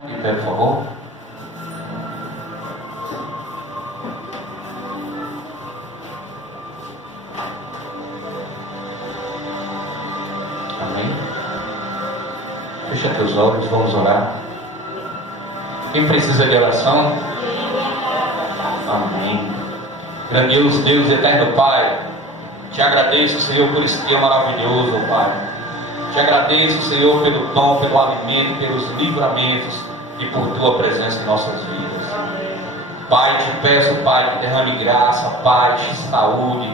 Por favor. Amém. Fecha teus olhos, vamos orar. Quem precisa de oração? Amém. Grandioso Deus, eterno Pai, te agradeço, Senhor, por esse dia maravilhoso, Pai. Te agradeço, Senhor, pelo dom, pelo alimento, pelos livramentos e por tua presença em nossas vidas. Pai, te peço, Pai, que derrame graça, paz, saúde,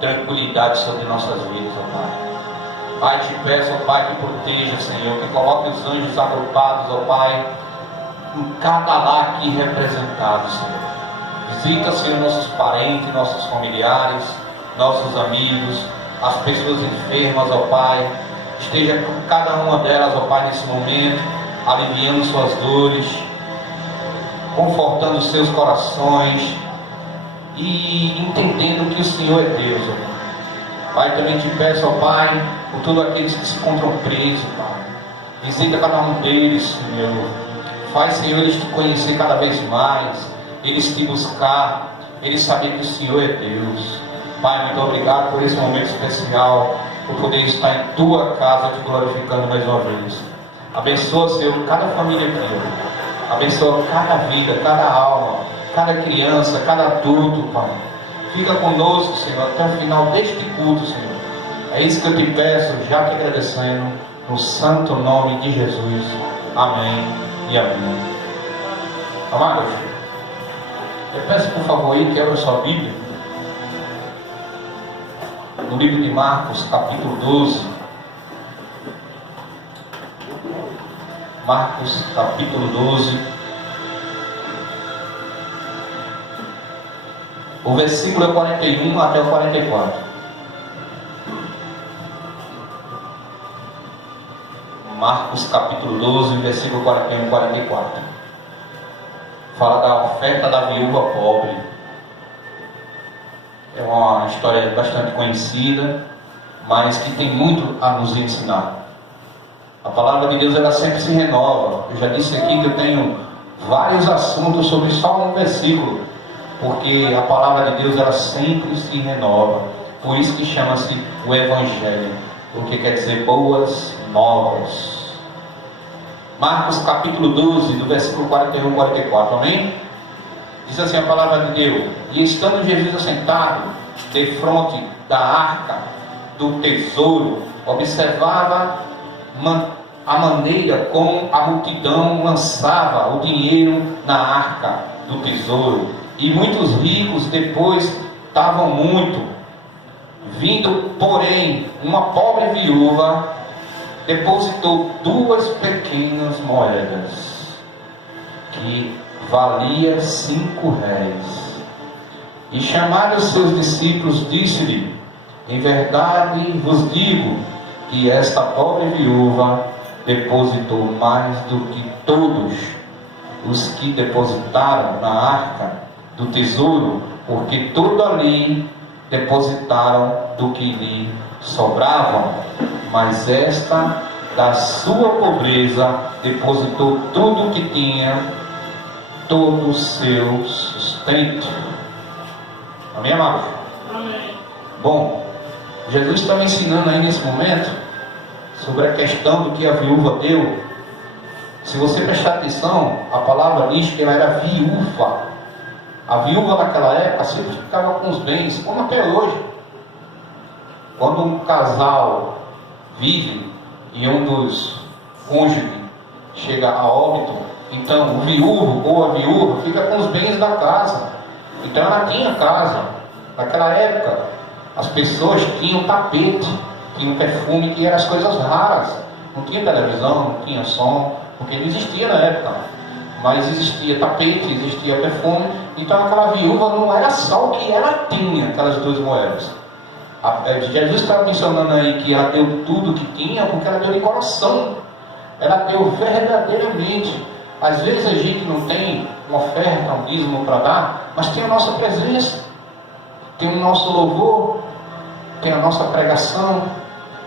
tranquilidade sobre nossas vidas, ó Pai. Pai, te peço, ó Pai, que proteja, Senhor, que coloque os anjos agrupados, ó Pai, em cada lar aqui representado, Senhor. Visita, Senhor, nossos parentes, nossos familiares, nossos amigos, as pessoas enfermas, ó Pai. Esteja com cada uma delas, ó Pai, nesse momento, aliviando suas dores, confortando seus corações e entendendo que o Senhor é Deus, ó Pai. Pai, também te peço, ó Pai, por todos aqueles que se encontram presos, Pai. Visita cada um deles, Senhor. Faz, Senhor, eles te conhecer cada vez mais, eles te buscar, eles saberem que o Senhor é Deus. Pai, muito obrigado por esse momento especial, por poder estar em tua casa te glorificando mais uma vez. Abençoa, Senhor, cada família aqui, ó. Abençoa cada vida, cada alma, cada criança, cada adulto, Pai. Fica conosco, Senhor, até o final deste culto, Senhor. É isso que eu te peço, já te agradecendo, no santo nome de Jesus. Amém e amém. Amados, eu peço por favor aí que abra sua Bíblia no livro de Marcos, capítulo 12. Marcos, capítulo 12. O versículo é 41 até o 44. Marcos, capítulo 12, versículo 41 e 44. Fala da oferta da viúva pobre. É uma história bastante conhecida, mas que tem muito a nos ensinar. A palavra de Deus, ela sempre se renova. Eu já disse aqui que eu tenho vários assuntos sobre só um versículo, porque a palavra de Deus, ela sempre se renova. Por isso que chama-se o Evangelho, porque quer dizer boas novas. Marcos capítulo 12, do versículo 41 e 44, amém? Diz assim a palavra de Deus: e estando Jesus assentado defronte da arca do tesouro, observava a maneira como a multidão lançava o dinheiro na arca do tesouro, e muitos ricos depois davam muito. Vindo, porém, uma pobre viúva, depositou 2 pequenas moedas, que valia 5 réis. E chamando os seus discípulos, disse-lhe: em verdade vos digo que esta pobre viúva depositou mais do que todos os que depositaram na arca do tesouro, porque todo ali depositaram do que lhe sobrava, mas esta, da sua pobreza, depositou tudo o que tinha, todo o seu sustento. Amém, amados? Amém. Bom, Jesus está me ensinando aí nesse momento sobre a questão do que a viúva deu. Se você prestar atenção, a palavra diz que ela era viúva. A viúva naquela época sempre ficava com os bens, como até hoje. Quando um casal vive e um dos cônjuges chega a óbito, então o viúvo ou a viúva fica com os bens da casa. Então ela tinha casa. Naquela época as pessoas tinham tapete, tinham perfume, que eram as coisas raras. Não tinha televisão, não tinha som, porque não existia na época, mas existia tapete, existia perfume. Então aquela viúva não era só o que ela tinha, aquelas 2 moedas. Jesus estava mencionando aí que ela deu tudo que tinha, porque ela deu de coração, ela deu verdadeiramente. Às vezes a gente não tem uma oferta, um dízimo para dar, mas tem a nossa presença, tem o nosso louvor, tem a nossa pregação.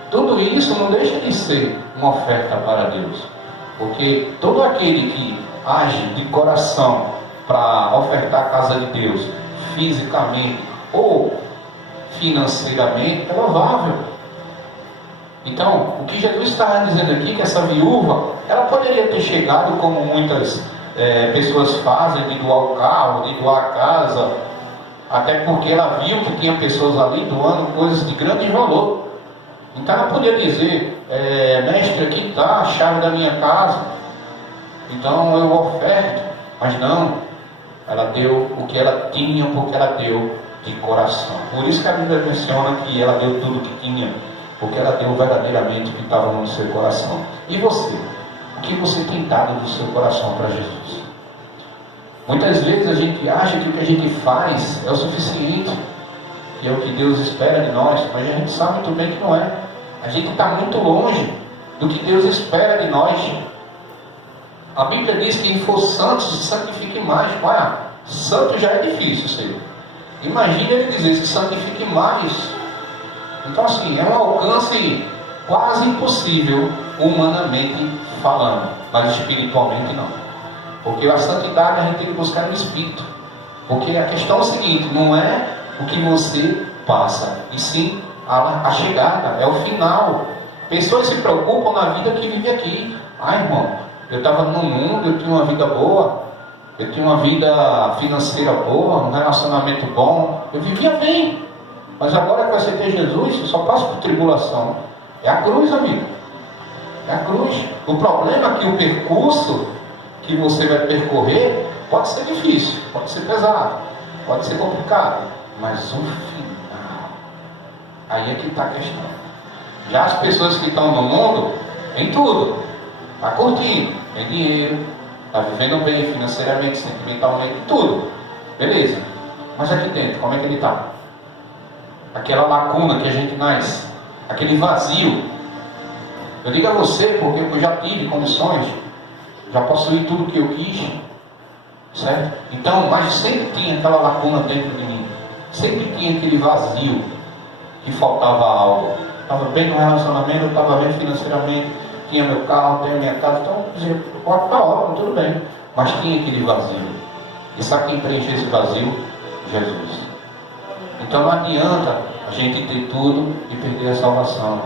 Tudo isso não deixa de ser uma oferta para Deus. Porque todo aquele que age de coração para ofertar a casa de Deus, fisicamente ou financeiramente, é louvável. Então, o que Jesus está dizendo aqui, que essa viúva, ela poderia ter chegado como muitas pessoas fazem, de doar o carro, de doar a casa, até porque ela viu que tinha pessoas ali doando coisas de grande valor. Então ela podia dizer, mestre, aqui está a chave da minha casa, então eu oferto. Mas não, ela deu o que ela tinha, porque ela deu de coração. Por isso que a Bíblia menciona que ela deu tudo o que tinha, porque ela deu verdadeiramente o que estava no seu coração. E você? O que você tem dado do seu coração para Jesus? Muitas vezes a gente acha que o que a gente faz é o suficiente, que é o que Deus espera de nós, mas a gente sabe muito bem que não é. A gente está muito longe do que Deus espera de nós. A Bíblia diz que quem for santo se santifique mais. Olha, santo já é difícil ser. Imagina ele dizer se santifique mais. Então assim, é um alcance quase impossível, humanamente falando, mas espiritualmente não. Porque a santidade a gente tem que buscar no Espírito. Porque a questão é o seguinte, não é o que você passa, e sim a chegada, é o final. Pessoas se preocupam na vida que vive aqui. Ai, irmão, eu estava no mundo, eu tinha uma vida boa, eu tinha uma vida financeira boa, um relacionamento bom, eu vivia bem. Mas agora que eu aceitei Jesus, eu só passo por tribulação. É a cruz, amigo. É a cruz. O problema é que o percurso que você vai percorrer pode ser difícil, pode ser pesado, pode ser complicado, mas o final, aí é que está a questão. Já as pessoas que estão no mundo, tem tudo, está curtindo, tem dinheiro, está vivendo bem financeiramente, sentimentalmente, tudo, beleza, mas aqui dentro, como é que ele está? Aquela lacuna que a gente nasce, aquele vazio. Eu digo a você, porque eu já tive condições, já possuí tudo que eu quis, certo? Então, mas sempre tinha aquela lacuna dentro de mim, sempre tinha aquele vazio, que faltava algo. Estava bem no relacionamento, estava bem financeiramente, tinha meu carro, tinha minha casa, então dizia, pode estar ótimo, tudo bem, mas tinha aquele vazio. E sabe quem preencheu esse vazio? Jesus. Então não adianta a gente ter tudo e perder a salvação.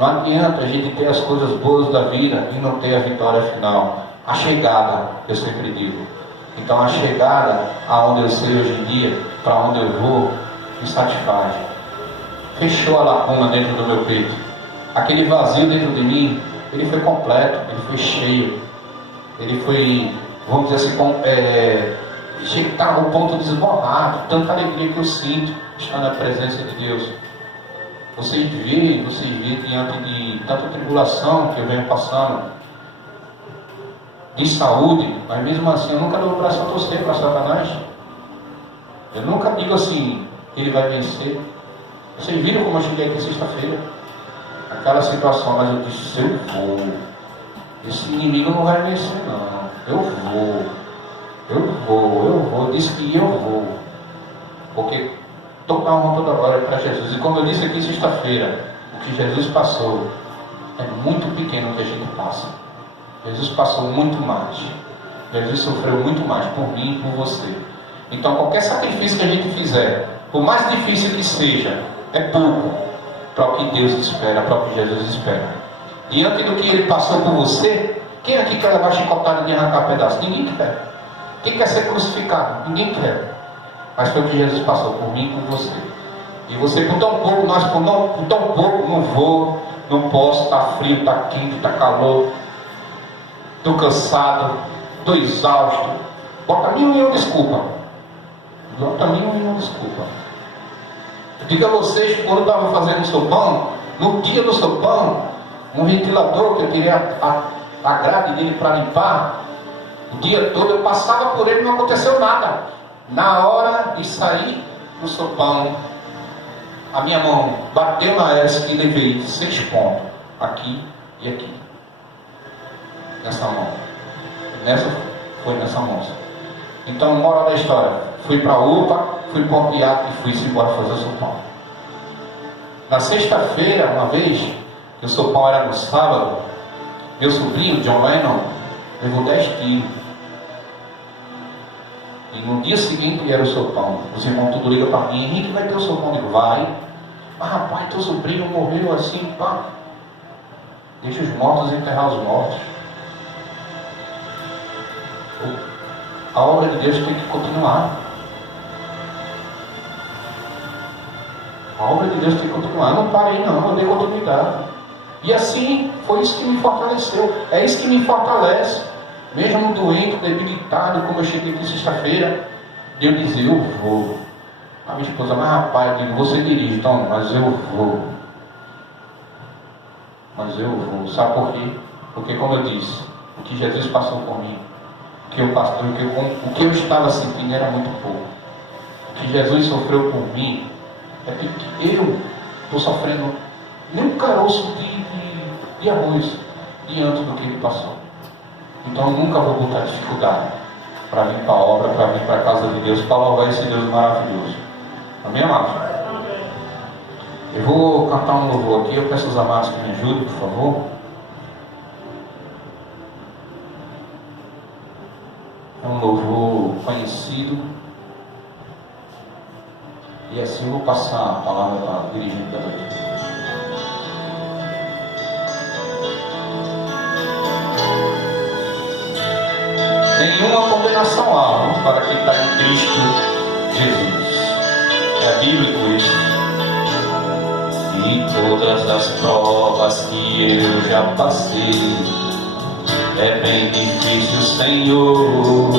Não adianta a gente ter as coisas boas da vida e não ter a vitória final. A chegada, eu sempre digo. Então a chegada aonde eu sei hoje em dia, para onde eu vou, me satisfaz. Fechou a lacuna dentro do meu peito. Aquele vazio dentro de mim, ele foi completo, ele foi cheio. Ele foi, vamos dizer assim, chegar ao ponto de desborrar, tanta alegria que eu sinto estar na presença de Deus. Vocês vê diante de tanta tribulação que eu venho passando, de saúde, mas mesmo assim eu nunca dou o braço a torcer para Satanás. Eu nunca digo assim, que ele vai vencer. Vocês viram como eu cheguei aqui sexta-feira? Aquela situação, mas eu disse, eu vou. Esse inimigo não vai vencer não. Eu vou. Eu disse que eu vou. Porque toda a honra, toda a glória para Jesus. E como eu disse aqui sexta-feira, o que Jesus passou é muito pequeno o que a gente passa. Jesus passou muito mais. Jesus sofreu muito mais por mim e por você. Então qualquer sacrifício que a gente fizer, por mais difícil que seja, é pouco para o que Deus espera, para o que Jesus espera. Diante do que Ele passou por você, quem aqui quer levar chicotada de arrancar pedaço? Ninguém quer. Quem quer ser crucificado? Ninguém quer. Mas foi o que Jesus passou por mim e por você. E você por tão pouco, nós por tão pouco, não vou, não posso, está frio, está quente, está calor, estou cansado, estou exausto. Bota mil e uma desculpa. Bota mil e uma desculpa. Diga a vocês que quando eu estava fazendo o sopão, no dia do sopão, um ventilador que eu tirei a grade dele para limpar, o dia todo eu passava por ele e não aconteceu nada. Na hora de sair do sopão, a minha mão bateu na hélice e levei 6 pontos, aqui e aqui, nessa mão. Foi nessa mão. Então, moral da história, fui para a UPA, fui para o opiato e fui embora fazer o sopão. Na sexta-feira, uma vez, que o sopão era no sábado, Meu sobrinho, John Lennon, levou 10 quilos. E no dia seguinte era o sopão. Os irmãos tudo ligam para mim: Henrique, vai ter o sopão? Eu digo: vai. Mas rapaz, teu sobrinho morreu assim, pá. Deixa os mortos enterrar os mortos. A obra de Deus tem que continuar. A obra de Deus tem que continuar. Eu não parei não, eu dei continuidade. E assim, foi isso que me fortaleceu. É isso que me fortalece. Mesmo doente, debilitado, como eu cheguei aqui sexta-feira, eu dizia: eu vou. A minha esposa: mas rapaz, eu digo: você dirige, então, mas eu vou. Mas eu vou. Sabe por quê? Porque, como eu disse, o que Jesus passou por mim, o que eu estava sentindo era muito pouco. O que Jesus sofreu por mim é que eu estou sofrendo nem um caroço de arroz diante do que ele passou. Então eu nunca vou botar dificuldade para vir para a obra, para vir para a casa de Deus, para louvar esse Deus maravilhoso. Amém, amados? Eu vou cantar um louvor aqui. Eu peço aos amados que me ajudem, por favor. É um louvor conhecido. E assim eu vou passar a palavra para o dirigente da noite. Nenhuma condenação há para quem está em Cristo Jesus. É bíblico isso. E todas as provas que eu já passei, é bem difícil, Senhor.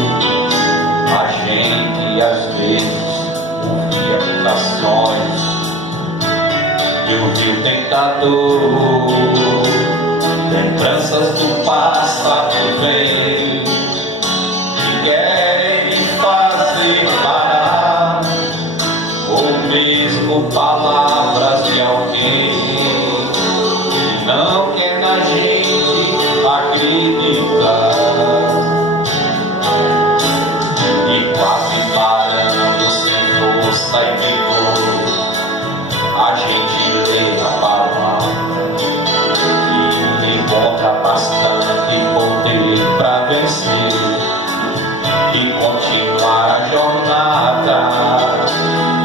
A gente às vezes ouve acusações, eu vi o tentador. Lembranças do passado vêm, querem me fazer parar, ou mesmo palavras de alguém que não quer na gente acreditar. E quase parando sem força e vigor, a gente lê a palavra e encontra bastante poder para vencer e continuar a jornada,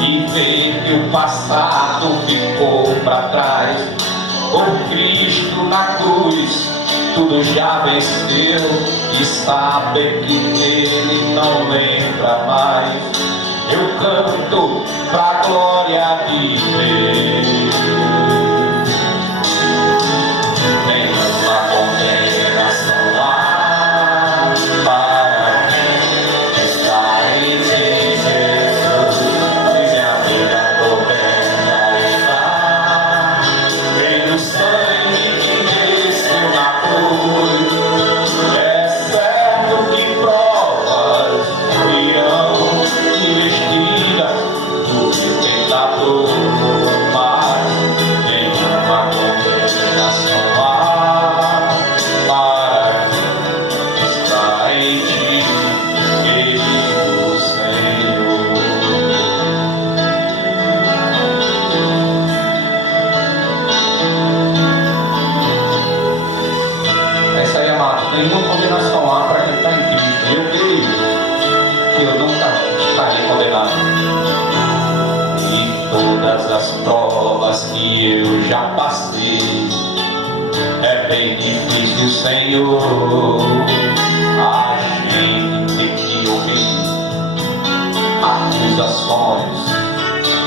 e ver que o passado ficou para trás. Por Cristo na cruz tudo já venceu, e saber que nele não lembra mais. Eu canto pra glória de Deus. Nenhuma condenação há para quem está em Jesus. Se minha vida governa está pelo sangue que desceu na cruz. É certo que provas virão investidas do tentador, mas nenhuma condenação há para quem está em ti, querido Senhor. É isso aí, amados. Nenhuma condenação há para quem está em Cristo. Eu creio que eu nunca estarei condenado. E todas as provas que eu já passei, é bem difícil, Senhor. A gente tem que ouvir acusações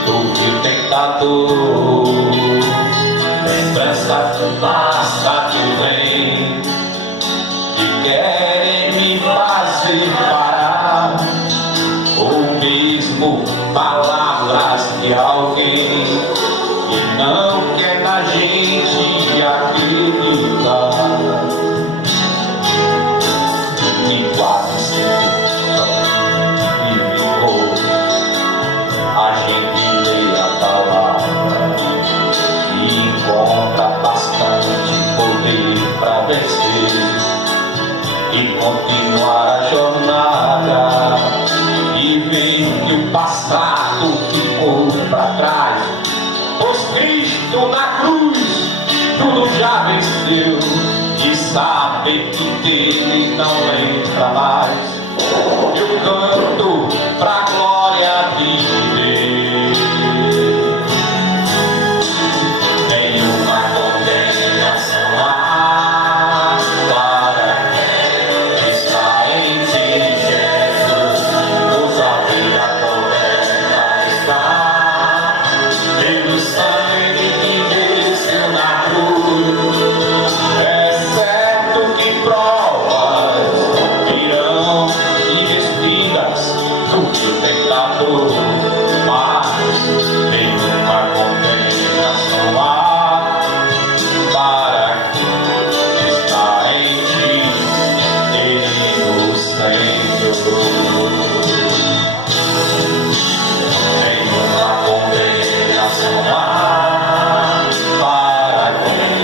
do que o tentador. Lembranças do passado vem e querem me fazer parar, ou mesmo palavras de alguém que não quer na gente acreditar. E quase sempre ficou, a gente lê a palavra e encontra bastante poder para vencer e continuar a jornada, e ver que o passado ficou para trás. Pois Cristo na cruz tudo já venceu, e saber que dele não entra mais. Eu canto pra glória de Deus. Nenhuma condenação há para quem está em ti, Jesus. Pois a vida correta está pelo sangue que desceu na cruz. É certo que provas virão e despidas do que tentador, mas nenhuma condenação há para quem está em ti, Ele o Senhor. Nenhuma condenação há para quem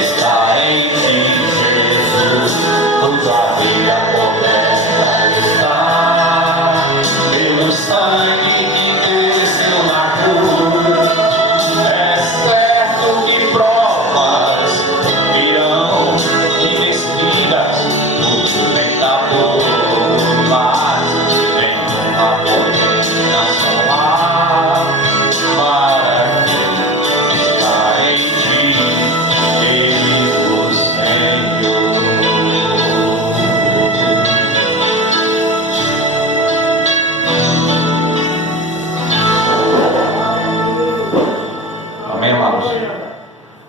está em ti, Jesus. Pois a vida correta está pelo sangue que desceu na cruz. É certo que provas virão e despidas do tentador, mas nenhuma condenação há para quem está em ti, Ele o Senhor. Amém, amados?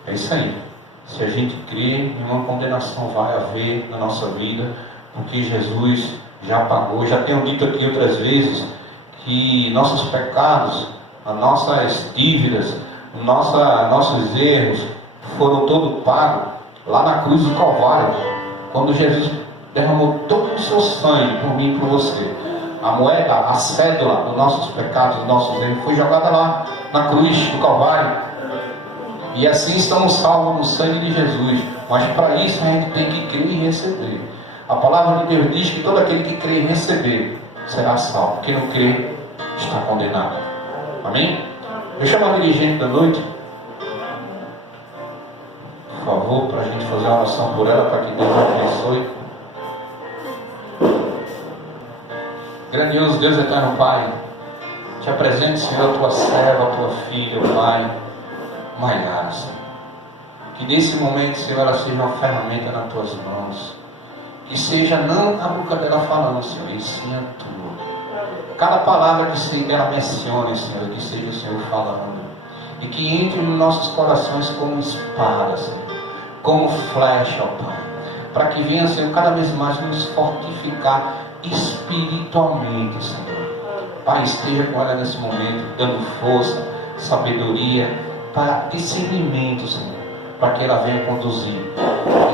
É isso aí. Se a gente crê, nenhuma condenação vai haver na nossa vida, porque Jesus já pagou. Já tenho dito aqui outras vezes que nossos pecados, as nossas dívidas, nossos erros foram todos pagos lá na cruz do Calvário, quando Jesus derramou todo o seu sangue por mim e por você. A moeda, a cédula dos nossos pecados, dos nossos erros, foi jogada lá na cruz do Calvário. E assim estamos salvos no sangue de Jesus. Mas para isso a gente tem que crer e receber. A palavra de Deus diz que todo aquele que crê e receber será salvo. Quem não crê está condenado. Amém? Eu chamo a dirigente da noite, por favor, para a gente fazer uma oração por ela, para que Deus a abençoe. Grandioso Deus eterno Pai, te apresento, Senhor, a tua serva, a tua filha, o Pai, Maiara, Senhor. Que nesse momento, Senhor, ela seja uma ferramenta nas tuas mãos. Que seja não a boca dela falando, Senhor, e sim a tua. Cada palavra que ela mencione, Senhor, que seja o Senhor falando. E que entre nos nossos corações como espada, Senhor, como flecha, ó Pai. Para que venha, Senhor, cada vez mais nos fortificar espiritualmente, Senhor. Pai, esteja com ela nesse momento, dando força, sabedoria, para discernimento, Senhor, para que ela venha conduzir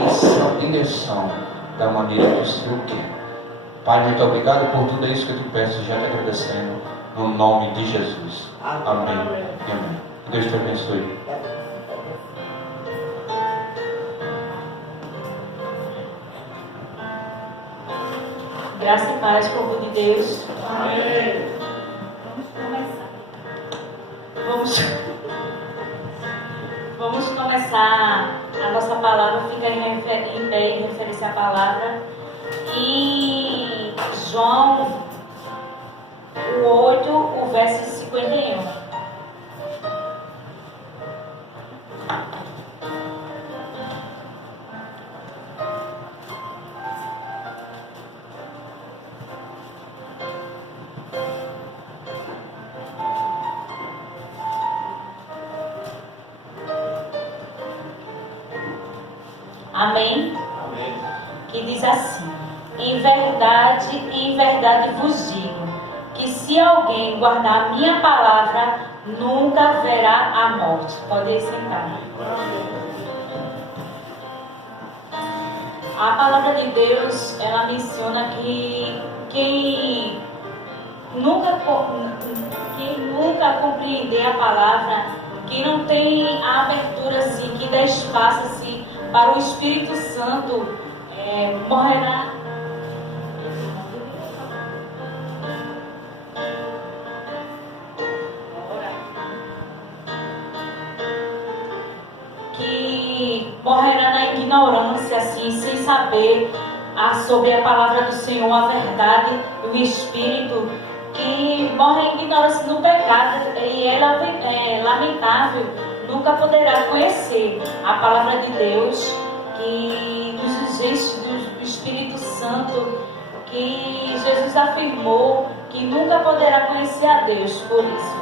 essa direção da maneira que o Senhor quer. Pai, muito obrigado por tudo isso que eu te peço, já te agradecendo, no nome de Jesus. Amém e amém. Que Deus te abençoe. Graça e paz, povo de Deus. Amém. Vamos começar a nossa palavra, fica em pé em referência à palavra. E João, o 8, o verso 51. Amém? Amém. Que diz assim: em verdade vos digo, que se alguém guardar a minha palavra, nunca verá a morte. Pode sentar. A palavra de Deus, ela menciona que quem nunca compreender a palavra, que não tem a abertura assim, que dá espaço assim para o Espírito Santo, morrerá. Que morrerá na ignorância, assim, saber sobre a palavra do Senhor, a verdade, o Espírito, que morre em ignorância no pecado, e é lamentável, nunca poderá conhecer a palavra de Deus, que dos gestos do Espírito Santo, que Jesus afirmou que nunca poderá conhecer a Deus por isso.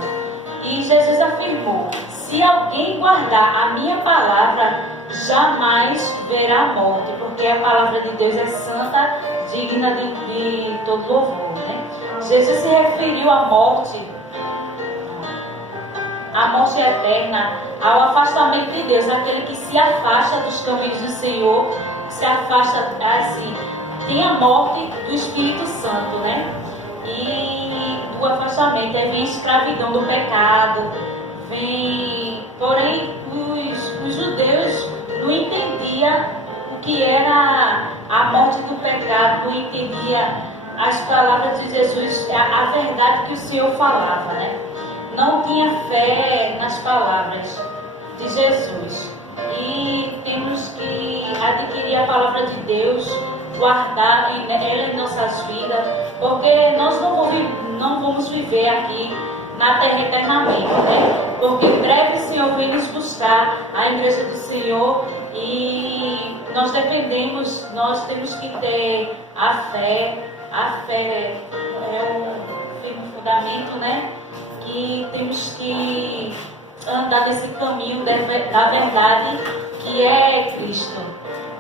E Jesus afirmou: se alguém guardar a minha palavra, jamais verá a morte, porque a palavra de Deus é santa, digna de todo louvor, né? Jesus se referiu à morte eterna, ao afastamento de Deus, aquele que se afasta dos caminhos do Senhor, se afasta assim, tem a morte do Espírito Santo, né? E do afastamento, aí vem a escravidão do pecado, porém os judeus não entendiam o que era a morte do pecado, não entendiam as palavras de Jesus, a verdade que o Senhor falava, né? Não tinha fé nas palavras de Jesus. E temos que adquirir a palavra de Deus, guardar ela em nossas vidas, porque nós não vamos viver aqui na terra eternamente, né? Porque em breve o Senhor vem nos buscar, a igreja do Senhor, e nós temos que ter a fé. A fé é um fundamento, né? Que temos que andar nesse caminho da verdade, que é Cristo.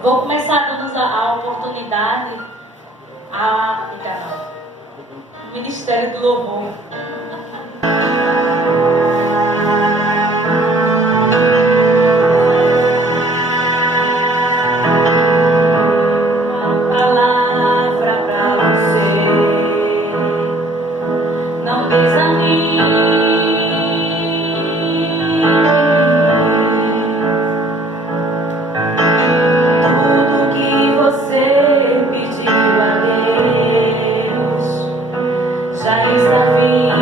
Vou começar dando a oportunidade ao Ministério do Louvor. Já está vindo.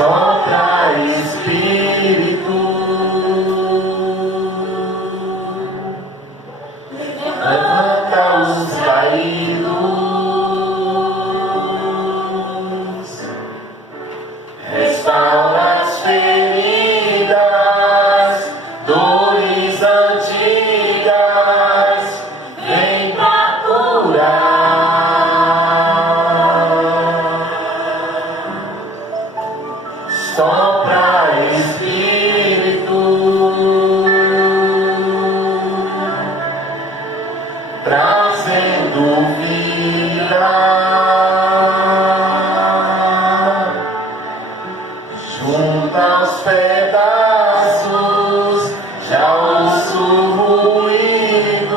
Sopra Espírito, levanta os caídos, restaura as feridas, dores antigas, vem pra curar. Sopra Espírito, trazendo vida, junta os pedaços, já ouço ruídos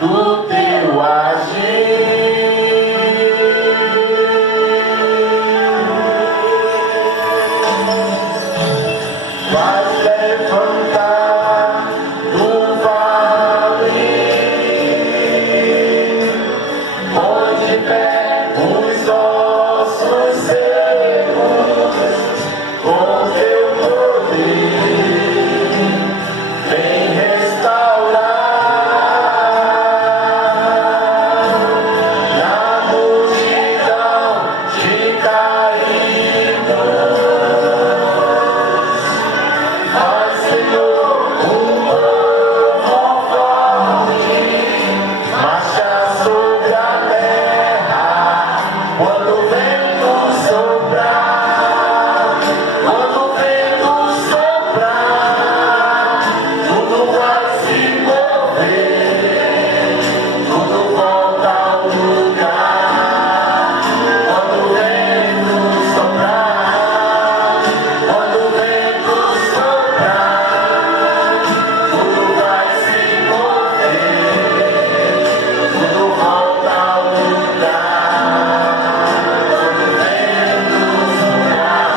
do teu agir. Faz levantar do vale, põe de pé os ossos secos, com teu poder, vem restaurar na multidão de caídos. Faz, Senhor, um povo forte, marcha sobre a terra, quando o vento soprar, quando o vento soprar, tudo vai se mover, tudo volta ao lugar. Quando o vento soprar, quando o vento soprar, tudo vai se mover, tudo volta ao lugar. Quando o vento soprar,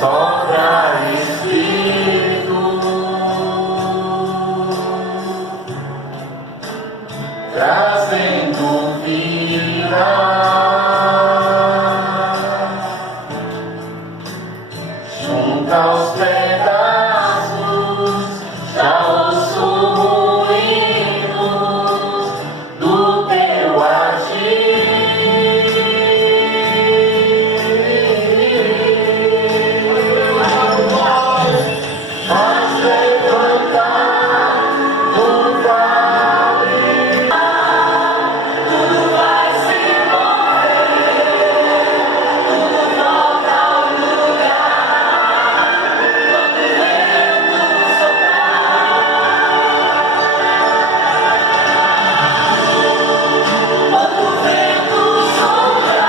sopra Espírito, trazendo vida, junta os pedaços, já ouço ruídos do teu agir. Faz levantar do vale, tudo vai se mover, tudo volta ao lugar. Quando o vento soprar, quando o vento soprar,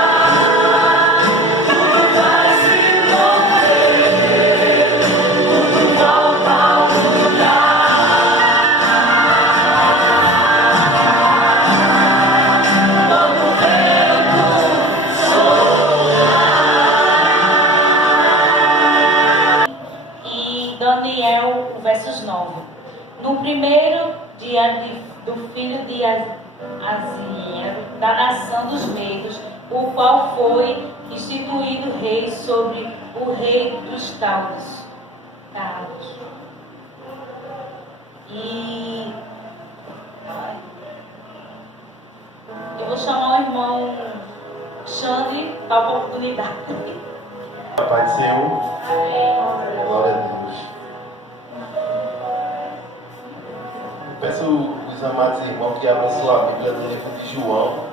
tudo vai se mover, tudo volta ao lugar. Quando o vento E Daniel, o versos 9. No primeiro dia do filho de Aziel, da nação dos Medos, o qual foi instituído rei sobre o rei dos Caldos. E eu vou chamar o irmão Xande para a oportunidade. Pai do Senhor, glória a Deus. Eu peço os amados irmãos que abram sua Bíblia no livro de João.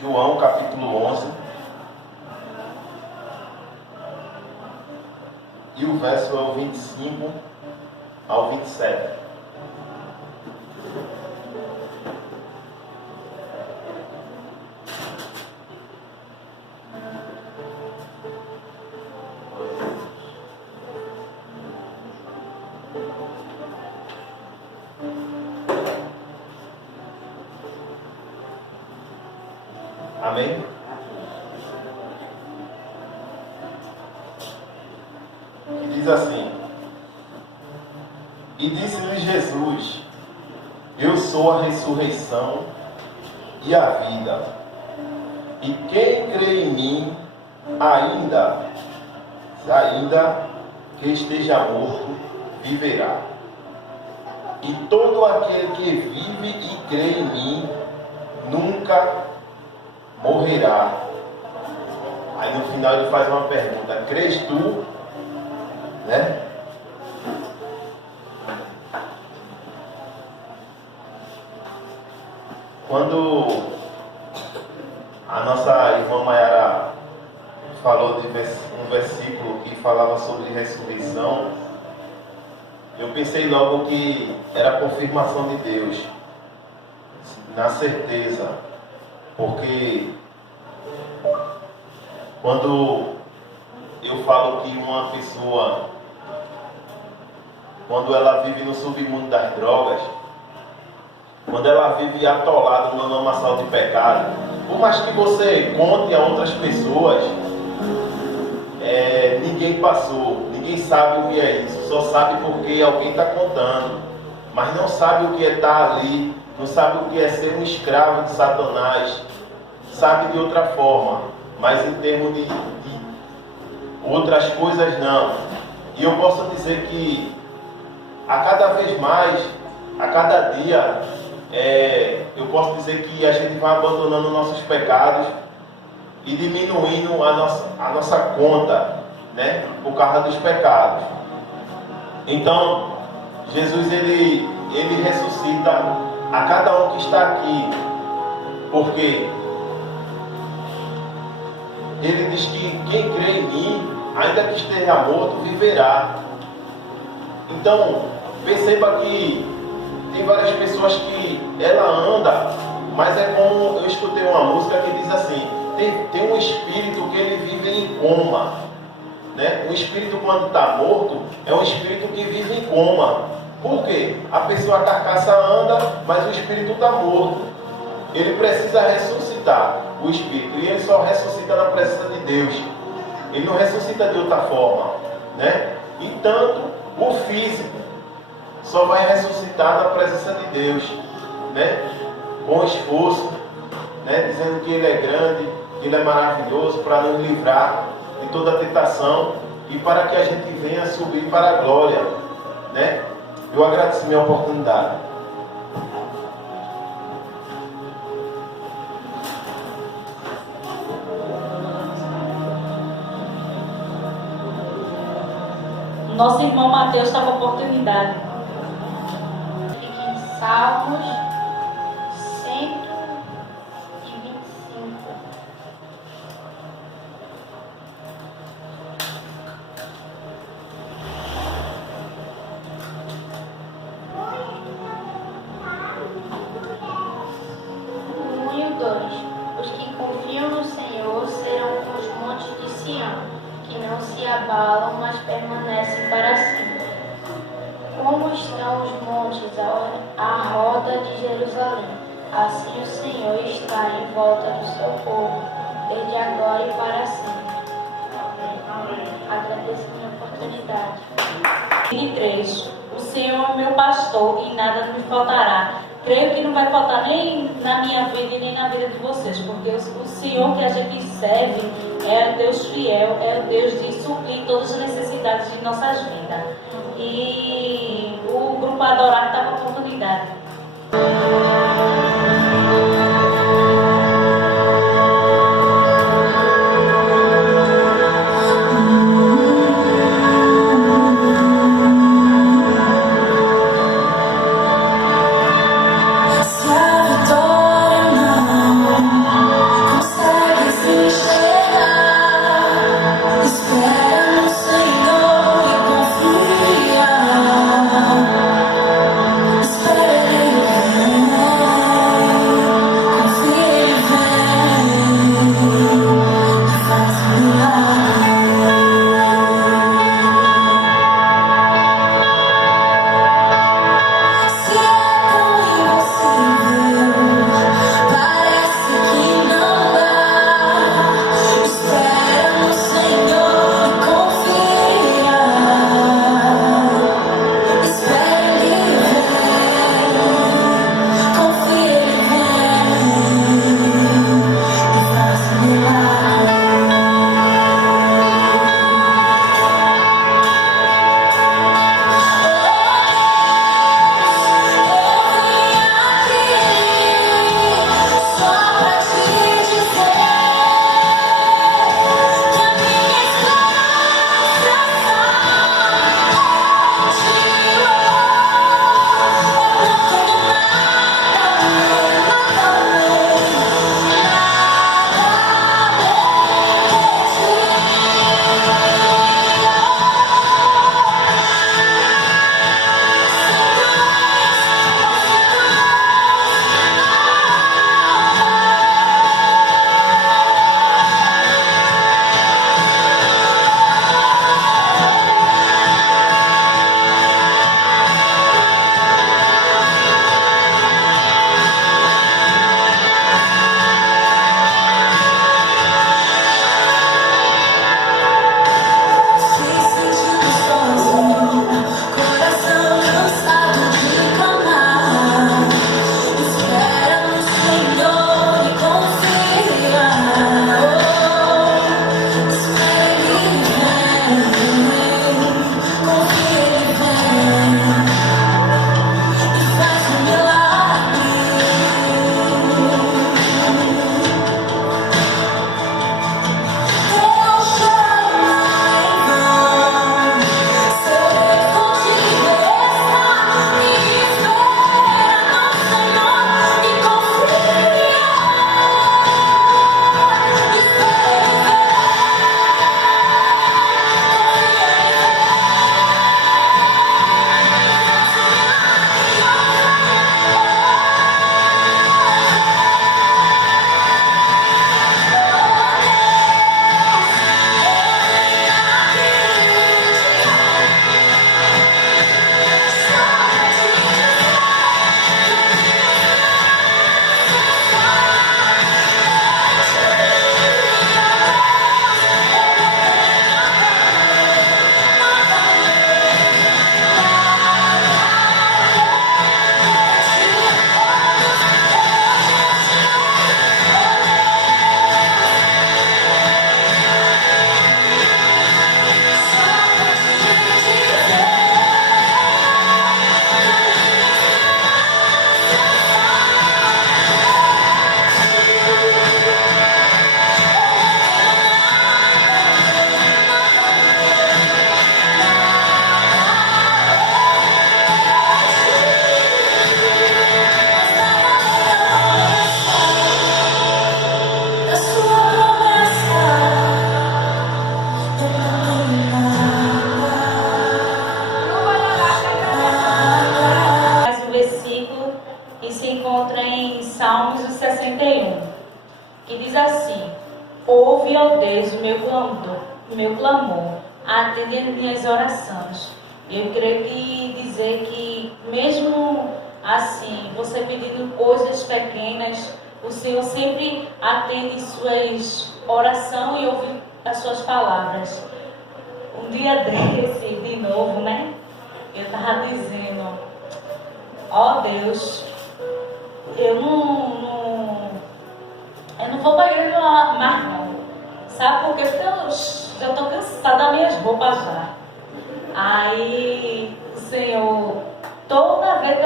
João, capítulo 11. E o verso é o 25 ao 27. Amém? E diz assim: E disse-lhe Jesus: Eu sou a ressurreição e a vida. E quem crê em mim, ainda que esteja morto, viverá. E todo aquele que vive e crê em mim, nunca morrerá. Aí no final ele faz uma pergunta: crês tu? Né? Quando a nossa irmã Mayara falou de um versículo que falava sobre ressurreição, eu pensei logo que era a confirmação de Deus, na certeza, porque quando eu falo que uma pessoa, quando ela vive no submundo das drogas, quando ela vive atolada no lamaçal de pecado, por mais que você conte a outras pessoas, ninguém passou, ninguém sabe o que é isso, só sabe porque alguém está contando, mas não sabe o que é estar ali, não sabe o que é ser um escravo de Satanás, sabe de outra forma, mas em termos de outras coisas não. E eu posso dizer que a cada vez mais, a cada dia, eu posso dizer que a gente vai abandonando nossos pecados e diminuindo a nossa conta, né, por causa dos pecados. Então, Jesus ele ressuscita a cada um que está aqui, porque ele diz que quem crê em mim, ainda que esteja morto, viverá. Então, perceba que tem várias pessoas que ela anda, mas é como eu escutei uma música que diz assim: tem um espírito que ele vive em coma, né? O espírito, quando está morto, é um espírito que vive em coma. Por quê? A pessoa, a carcaça anda, mas o espírito está morto. Ele precisa ressuscitar o espírito, e ele só ressuscita na presença de Deus. Ele não ressuscita de outra forma, né? Entanto, o físico só vai ressuscitar na presença de Deus, né? Com esforço, né? Dizendo que Ele é grande, que Ele é maravilhoso para nos livrar de toda tentação e para que a gente venha subir para a glória, né? Eu agradeço a minha oportunidade. Nosso irmão Mateus está com a oportunidade. Fica em Salmos 125. Um e o 2. Os que confiam no Senhor serão como os montes de Sião, que não se abalam, mas permanecem para sempre. Como estão os montes à roda de Jerusalém, assim o Senhor está em volta do seu povo, desde agora e para sempre. Agradeço a minha oportunidade. 23. O Senhor é meu pastor e nada me faltará. Creio que não vai faltar nem na minha vida e nem na vida de vocês, porque o Senhor que a gente serve é o Deus fiel, é o Deus de suprir todas as necessidades de nossas vidas. E o grupo Adorar está com a oportunidade. Espera no Senhor e confia. Espera Ouve, ó Deus, o meu clamor, atende as minhas orações. Eu creio que dizer que mesmo assim, você pedindo coisas pequenas, o Senhor sempre atende suas orações e ouve as suas palavras. Um dia desse, de novo, né? Eu estava dizendo, ó Deus, eu não vou para ele mais não. Sabe por quê? Porque eu já estou cansada das minhas roupas já. Aí o Senhor, toda vez que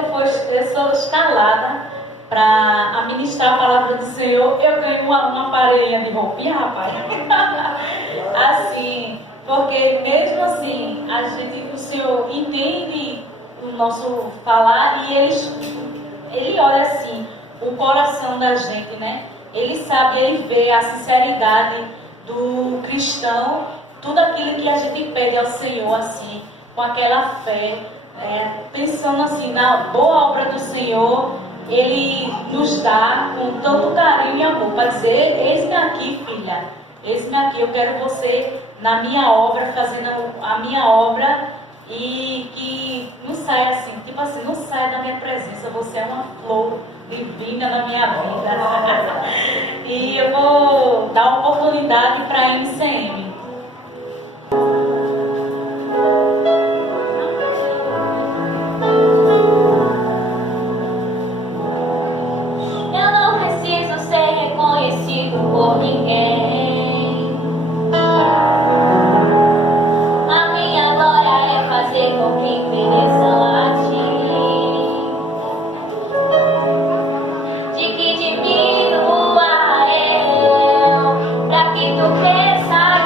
eu sou escalada para administrar a palavra do Senhor, eu ganho uma parelhinha de roupinha, rapaz. Assim, porque mesmo assim, o Senhor entende o nosso falar e Ele olha assim, o coração da gente, né? Ele sabe, Ele vê a sinceridade do cristão, tudo aquilo que a gente pede ao Senhor, assim, com aquela fé, pensando assim, na boa obra do Senhor, Ele nos dá com tanto carinho e amor, para dizer, eis-me aqui, filha, eis-me aqui, eu quero você na minha obra, fazendo a minha obra, e que não saia assim, tipo assim, não saia da minha presença, você é uma flor divina na minha vida. E eu vou dar oportunidade para a MCM. Eu não preciso ser reconhecido por ninguém. A minha glória é fazer com que obedeçam a ti. De que diminua eu, pra que tu cresças,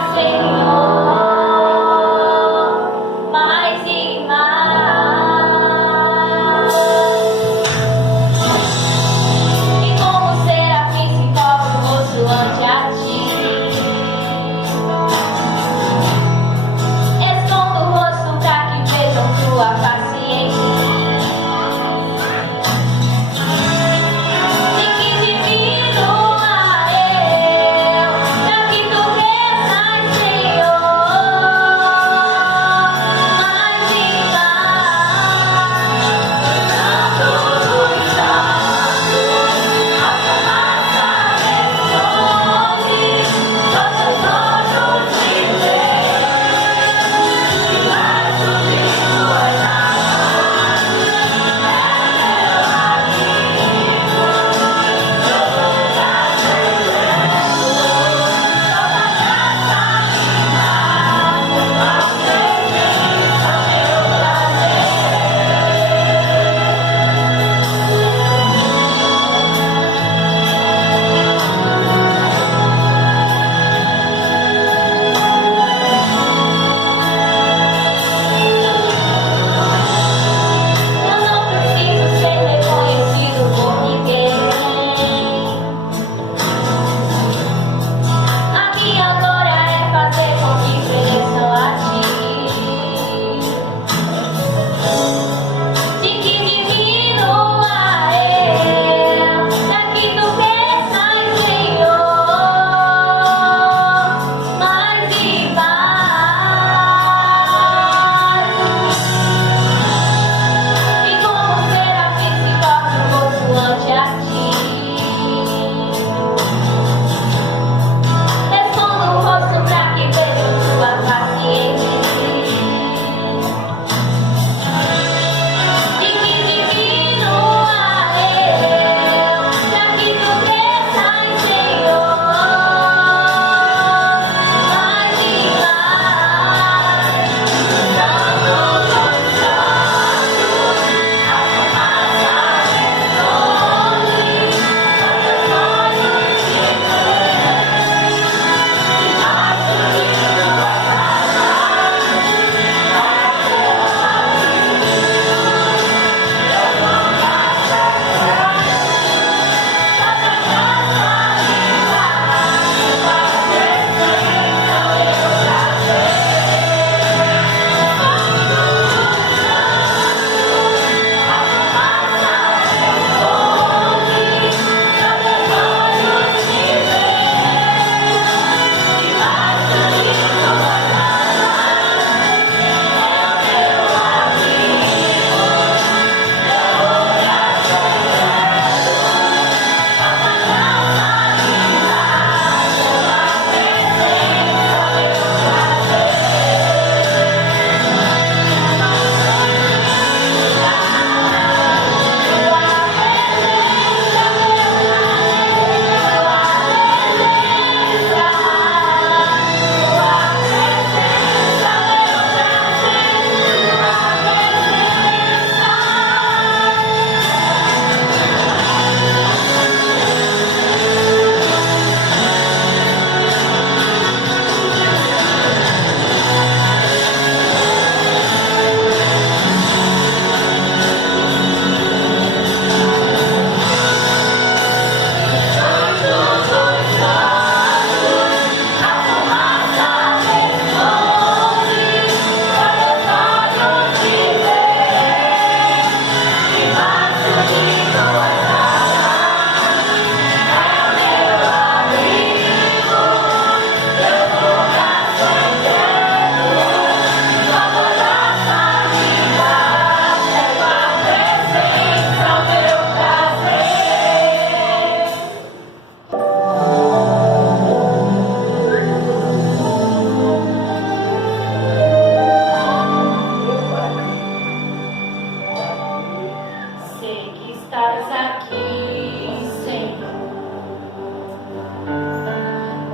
estás aqui, Senhor.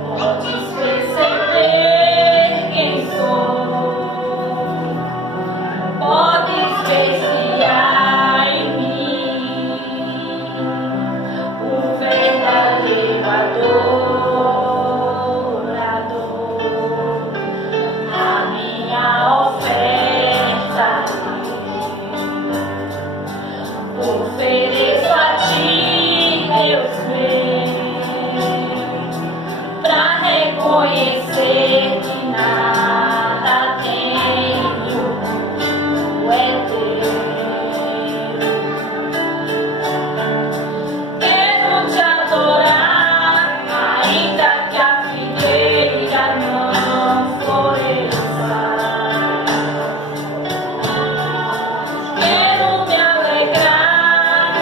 Podes perceber quem sou, podes ver se há em mim um verdadeiro adorador. A minha oferta ofereço a ti, Deus meu, pra reconhecer que nada tenho, tu é teu. Quero te adorar, ainda que a figueira não floresça. Quero me alegrar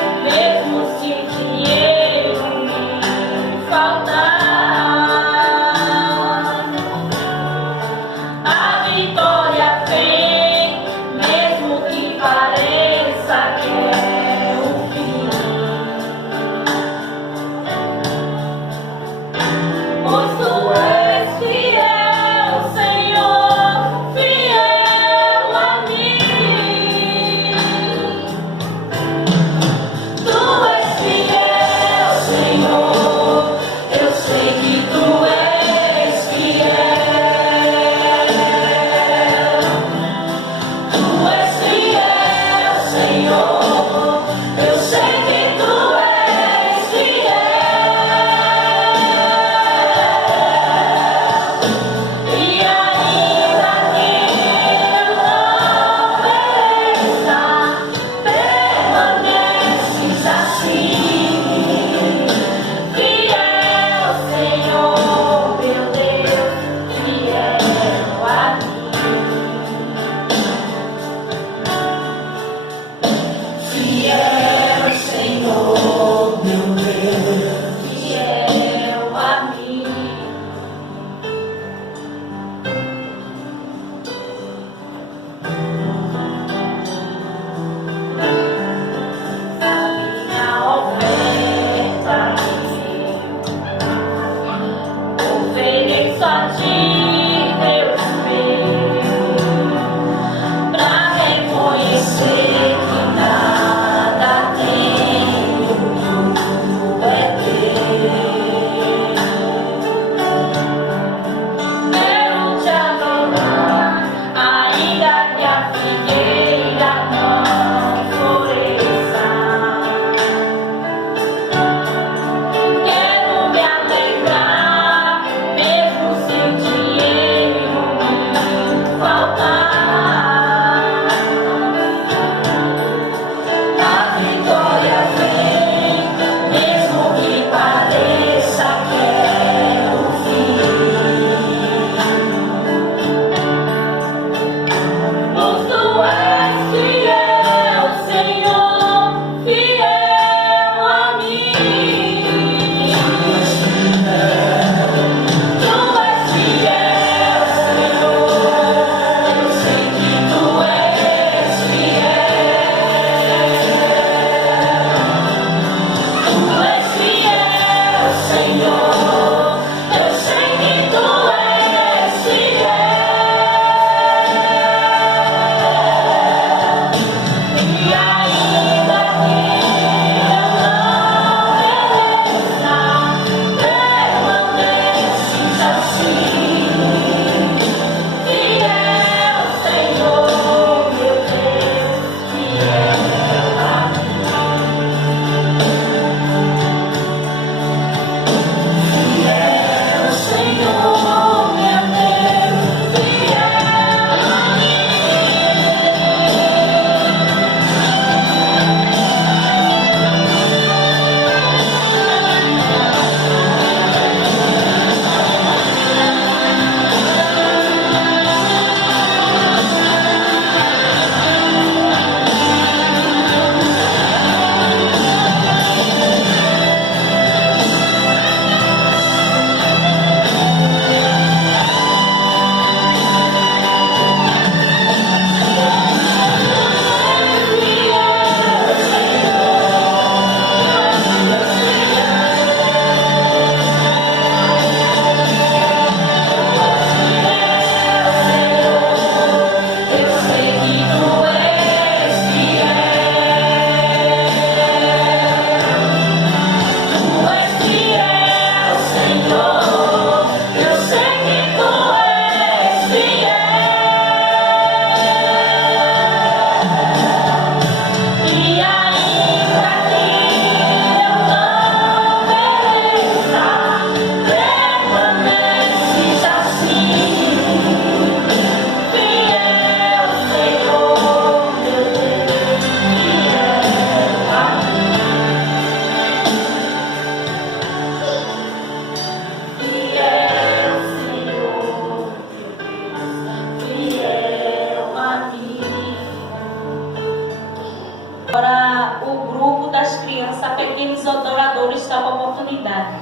Agora o grupo das crianças, pequenos adoradores, está com a oportunidade.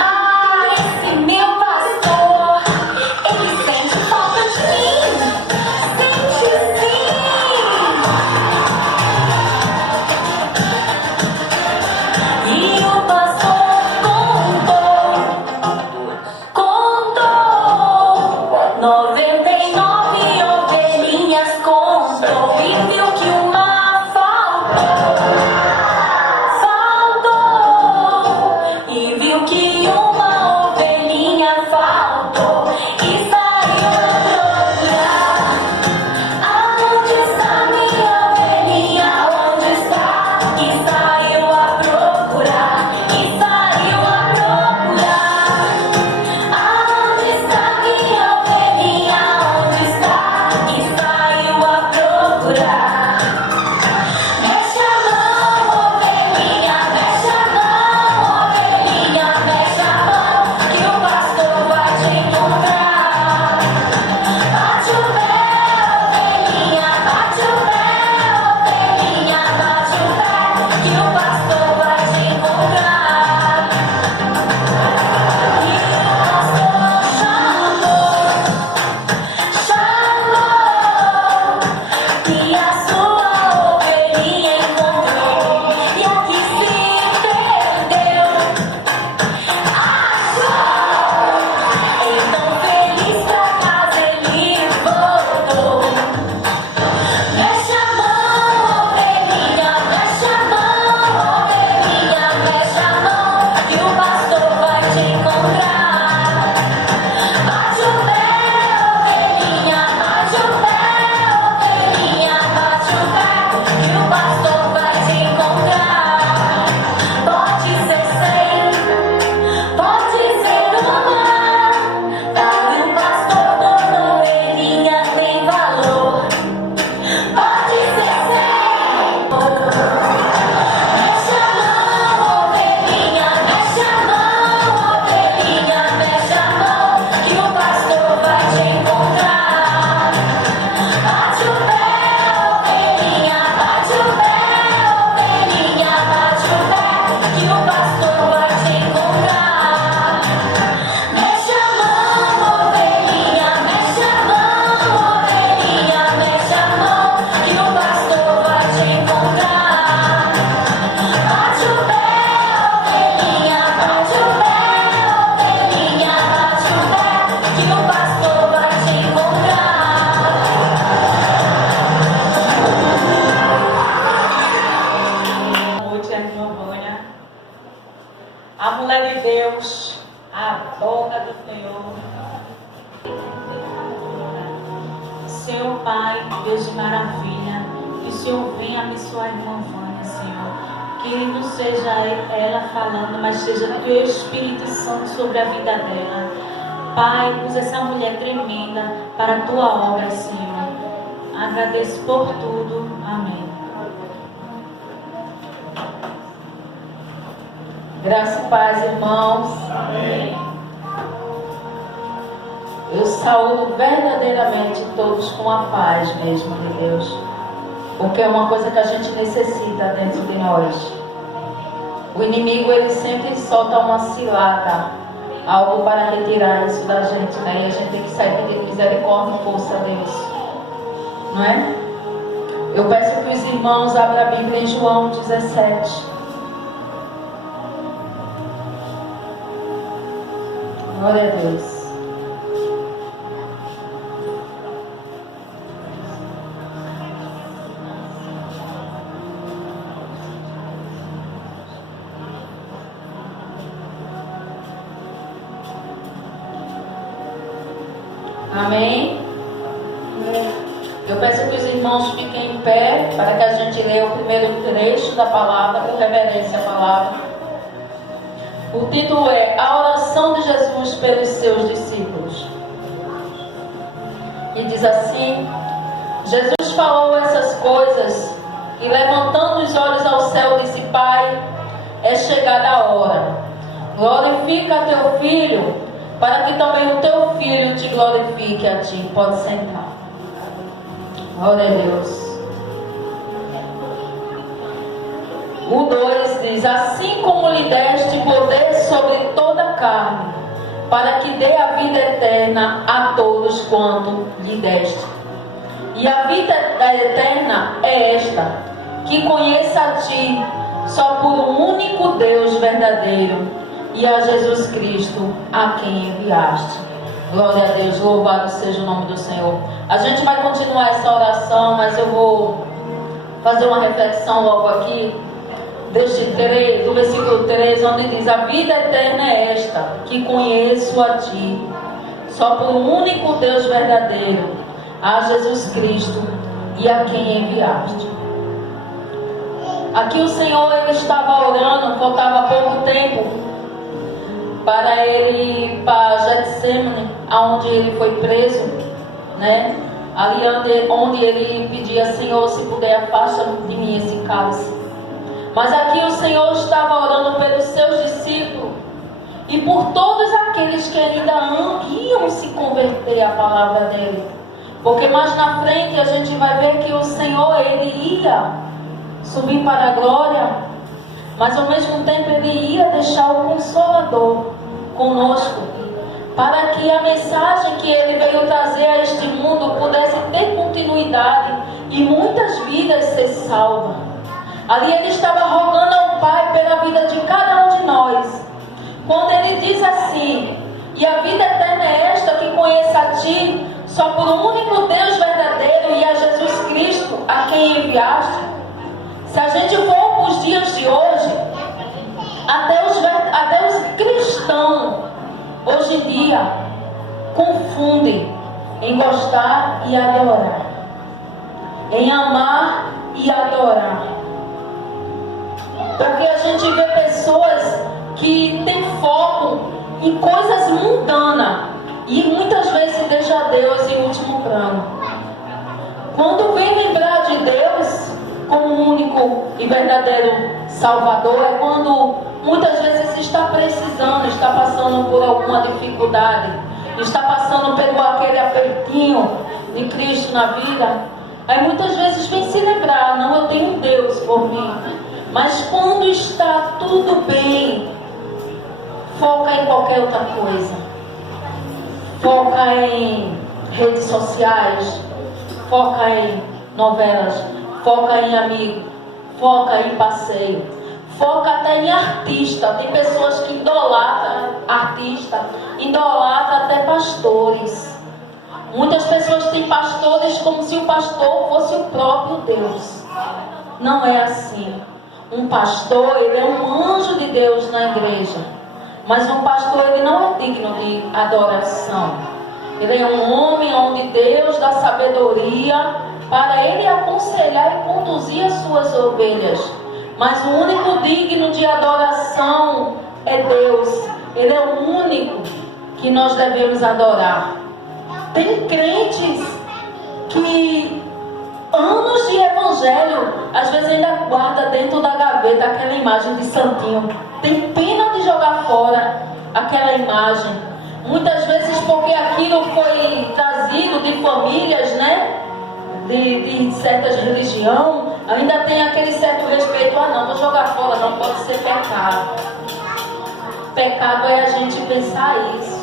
Ah, esse meu pastor, ele sente falta de mim. Sente sim. E o pastor contou 99 ovelhinhas, contou e viu que uma faltou, e viu que uma ovelhinha faltou, e saiu a procurar. Aonde está minha ovelhinha? Onde está? E saiu a procurar, e saiu a procurar. Aonde está minha ovelhinha? Onde está? E saiu a procurar. Mexe a mão, ovelhinha, mexe a mão, ovelhinha, mexe a mão, que o pastor vai te encontrar. Bate o pé, ovelhinha, bate o pé, ovelhinha, bate o pé, que o pastor vai te encontrar. E o pastor chamou, e a sua ovelhinha encontrou, e a que se perdeu achou. Então feliz pra casa ele voltou. Mexe a mão, ovelhinha, mexe a mão, ovelhinha, mexe a mão, que o pastor vai te encontrar. Bate o pé, ovelhinha, bate o pé, ovelhinha, bate o pé, que o pastor vai te encontrar. Pode ser 100, pode ser uma, para o pastor toda ovelhinha tem valor. Pode ser 100. Mexe a mão, ovelhinha, mexe a mão, ovelhinha, mexe a mão, que o pastor vai te encontrar. Bate o pé, ovelhinha, bate o pé, ovelhinha, bate o pé, que o pastor vai te encontrar. Mexe a mão, ovelhinha, mexe a mão, ovelhinha, mexe a mão, que o pastor vai te encontrar. Bate o pé, ovelhinha, bate o pé, ovelhinha, bate o pé, que o pastor vai te encontrar. Boa noite, a irmã Vânia. A mulher de Deus, a boca do Senhor. Senhor Pai, Deus de maravilha, que o Senhor venha abençoar a irmã Vânia, Senhor. Que não seja ela falando, mas seja o teu Espírito Santo sobre a vida dela. Pai, usa essa mulher tremenda para a tua obra, Senhor. Agradeço por tudo. Amém. Graça e paz, irmãos. Amém. Eu saúdo verdadeiramente todos com a paz mesmo de Deus, porque é uma coisa que a gente necessita dentro de nós. O inimigo, ele sempre solta uma cilada, algo para retirar isso da gente, né? E a gente tem que sair pedindo misericórdia e força a Deus, não é? Eu peço que os irmãos abram a Bíblia em João 17. Glória a Deus. Amém? Eu peço que os irmãos fiquem em pé para que a gente leia o primeiro trecho da palavra, com reverência à palavra. O título é A Oração de Jesus pelos seus discípulos. E diz assim: Jesus falou essas coisas e, levantando os olhos ao céu, disse: Pai, é chegada a hora. Glorifica teu filho, para que também o teu filho te glorifique a ti. Pode sentar. Glória a Deus. O 2 diz: assim como lhe deste poder sobre toda a carne, para que dê a vida eterna a todos quanto lhe deste. E a vida eterna é esta, que conheça a ti, só por um único Deus verdadeiro, e a Jesus Cristo, a quem enviaste. Glória a Deus, louvado seja o nome do Senhor. A gente vai continuar essa oração, mas eu vou fazer uma reflexão logo aqui, do versículo 3, onde diz: a vida eterna é esta, que conheço a ti, só por um único Deus verdadeiro, a Jesus Cristo, e a quem enviaste. Aqui o Senhor, ele estava orando, faltava pouco tempo para ele ir para Getsemane, aonde ele foi preso, né? Ali onde ele pedia: Senhor, se puder, afasta de mim esse cálice. Mas aqui o Senhor estava orando pelos seus discípulos e por todos aqueles que ainda iam se converter à palavra dele. Porque mais na frente a gente vai ver que o Senhor, ele ia subir para a glória, mas ao mesmo tempo ele ia deixar o Consolador conosco, para que a mensagem que ele veio trazer a este mundo pudesse ter continuidade e muitas vidas ser salvas. Ali ele estava rogando ao Pai pela vida de cada um de nós, quando ele diz assim: e a vida eterna é esta, que conheça a ti, só por um único Deus verdadeiro, e a Jesus Cristo, a quem enviaste. Se a gente for para os dias de hoje, até os cristãos hoje em dia confundem em gostar e adorar, em amar e adorar. Porque a gente vê pessoas que têm foco em coisas mundanas e muitas vezes deixa Deus em último plano. Quando vem lembrar de Deus como único e verdadeiro Salvador, é quando muitas vezes está precisando, está passando por alguma dificuldade, está passando pelo aquele apertinho de Cristo na vida. Aí muitas vezes vem se lembrar: não, eu tenho um Deus por mim. Mas quando está tudo bem, foca em qualquer outra coisa. Foca em redes sociais, foca em novelas, foca em amigo, foca em passeio, foca até em artista. Tem pessoas que idolatram artista, idolatram até pastores. Muitas pessoas têm pastores como se o pastor fosse o próprio Deus. Não é assim. Um pastor, ele é um anjo de Deus na igreja, mas um pastor, ele não é digno de adoração. Ele é um homem onde Deus dá sabedoria para ele aconselhar e conduzir as suas ovelhas. Mas o único digno de adoração é Deus. Ele é o único que nós devemos adorar. Tem crentes que anos de evangelho, às vezes ainda guarda dentro da gaveta aquela imagem de santinho. Tem pena de jogar fora aquela imagem. Muitas vezes porque aquilo foi trazido de famílias, né? De certas religiões, ainda tem aquele certo respeito: ah não, vou jogar fora, não pode ser pecado. Pecado é a gente pensar isso.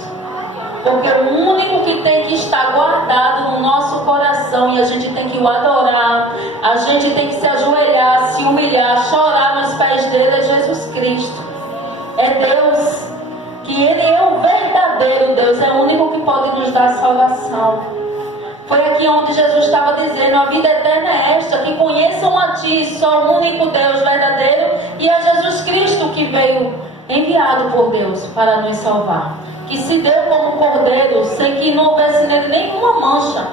Porque o único que tem que estar guardado no nosso coração, e a gente tem que o adorar, a gente tem que se ajoelhar, se humilhar, chorar nos pés dele, é Jesus Cristo. É Deus, que ele é o verdadeiro Deus, é o único que pode nos dar salvação. Foi aqui onde Jesus estava dizendo: a vida eterna é esta, que conheçam a ti, só o único Deus verdadeiro, e a Jesus Cristo, que veio enviado por Deus para nos salvar, que se deu como cordeiro, sem que não houvesse nele nenhuma mancha,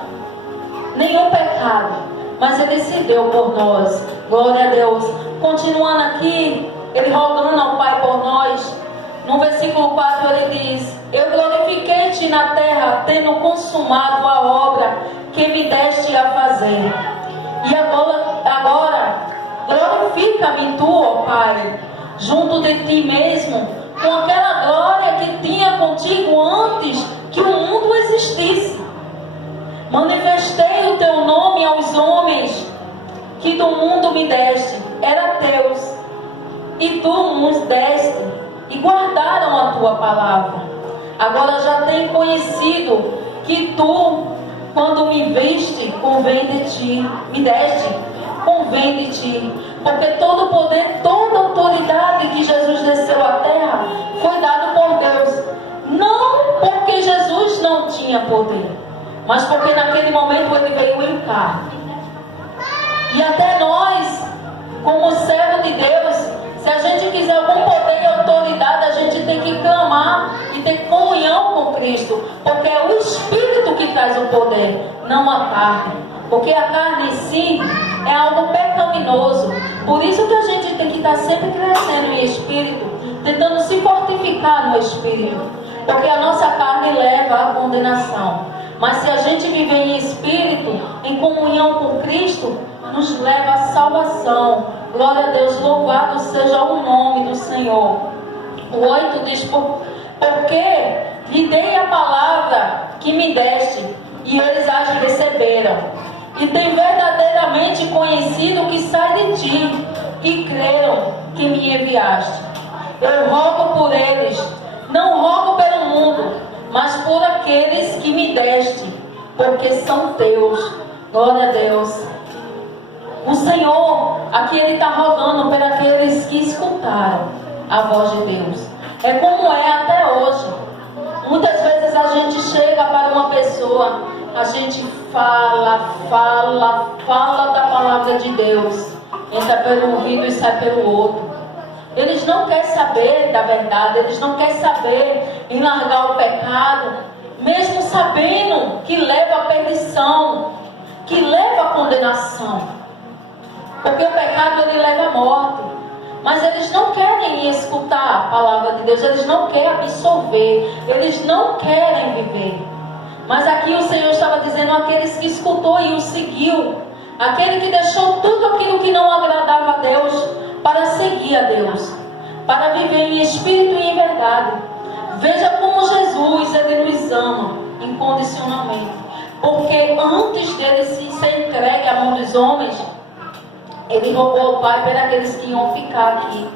nenhum pecado, mas ele se deu por nós. Glória a Deus. Continuando aqui, ele rogando ao Pai por nós, no versículo 4 ele diz: eu glorifiquei-te na terra, tendo consumado a obra que me deste a fazer. E agora glorifica-me tu, ó Pai, junto de ti mesmo, com aquela glória que tinha contigo antes que o mundo existisse. Manifestei o teu nome aos homens que do mundo me deste. Era teus, e tu nos deste, e guardaram a tua palavra. Agora já tem conhecido que tu, quando me viste, convém de ti, me deste, convém de ti, porque todo o poder, toda a autoridade que Jesus desceu à terra foi dado por Deus, não porque Jesus não tinha poder, mas porque naquele momento ele veio em carne. E até nós, como servo de Deus, se a gente quiser algum poder e autoridade, a gente tem que clamar e ter comunhão com Cristo, porque é o Espírito que traz o poder, não a carne, porque a carne em si é algo pecaminoso. Por isso que a gente tem que estar sempre crescendo em Espírito, tentando se fortificar no Espírito, porque a nossa carne leva à condenação, mas se a gente viver em Espírito, em comunhão com Cristo, nos leva à salvação. Glória a Deus, louvado seja o nome do Senhor. O 8 diz, porque lhe dei a palavra que me deste, e eles a receberam, e têm verdadeiramente conhecido que sai de ti, e creram que me enviaste. Eu rogo por eles, não rogo pelo mundo, mas por aqueles que me deste, porque são teus. Glória a Deus. O Senhor, aqui Ele está rogando por aqueles que escutaram a voz de Deus. É como é até hoje. Muitas vezes a gente chega para uma pessoa, a gente fala da palavra de Deus, entra pelo ouvido e sai pelo outro. Eles não querem saber da verdade, eles não querem saber em largar o pecado, mesmo sabendo que leva à perdição, que leva à condenação. Porque o pecado ele leva à morte. Mas eles não querem escutar a palavra de Deus, eles não querem absorver, eles não querem viver. Mas aqui o Senhor estava dizendo aqueles que escutou e o seguiu, aquele que deixou tudo aquilo que não agradava a Deus para seguir a Deus, para viver em espírito e em verdade. Veja como Jesus ele nos ama incondicionalmente, porque antes dele ser entregue à mão dos homens, ele rogou ao Pai por aqueles que iam ficar aqui.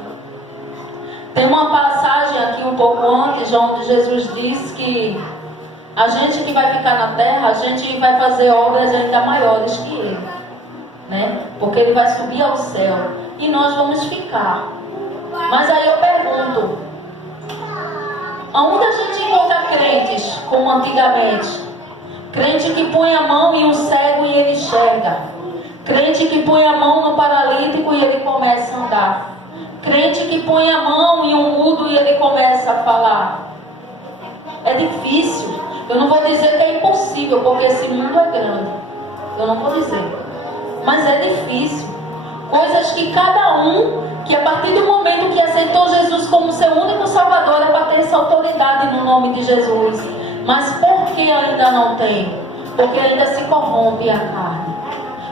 Tem uma passagem aqui um pouco antes, onde Jesus diz que a gente que vai ficar na terra, a gente vai fazer obras ainda maiores que ele, né? Porque ele vai subir ao céu e nós vamos ficar. Mas aí eu pergunto, aonde a gente encontra crentes como antigamente? Crente que põe a mão em um cego e ele enxerga. Crente que põe a mão no paralítico e ele começa a andar. Crente que põe a mão em um mudo e ele começa a falar. É difícil. Eu não vou dizer que é impossível, porque esse mundo é grande. Eu não vou dizer. Mas é difícil. Coisas que cada um, que a partir do momento que aceitou Jesus como seu único Salvador, é para ter essa autoridade no nome de Jesus. Mas por que ainda não tem? Porque ainda se corrompe a carne.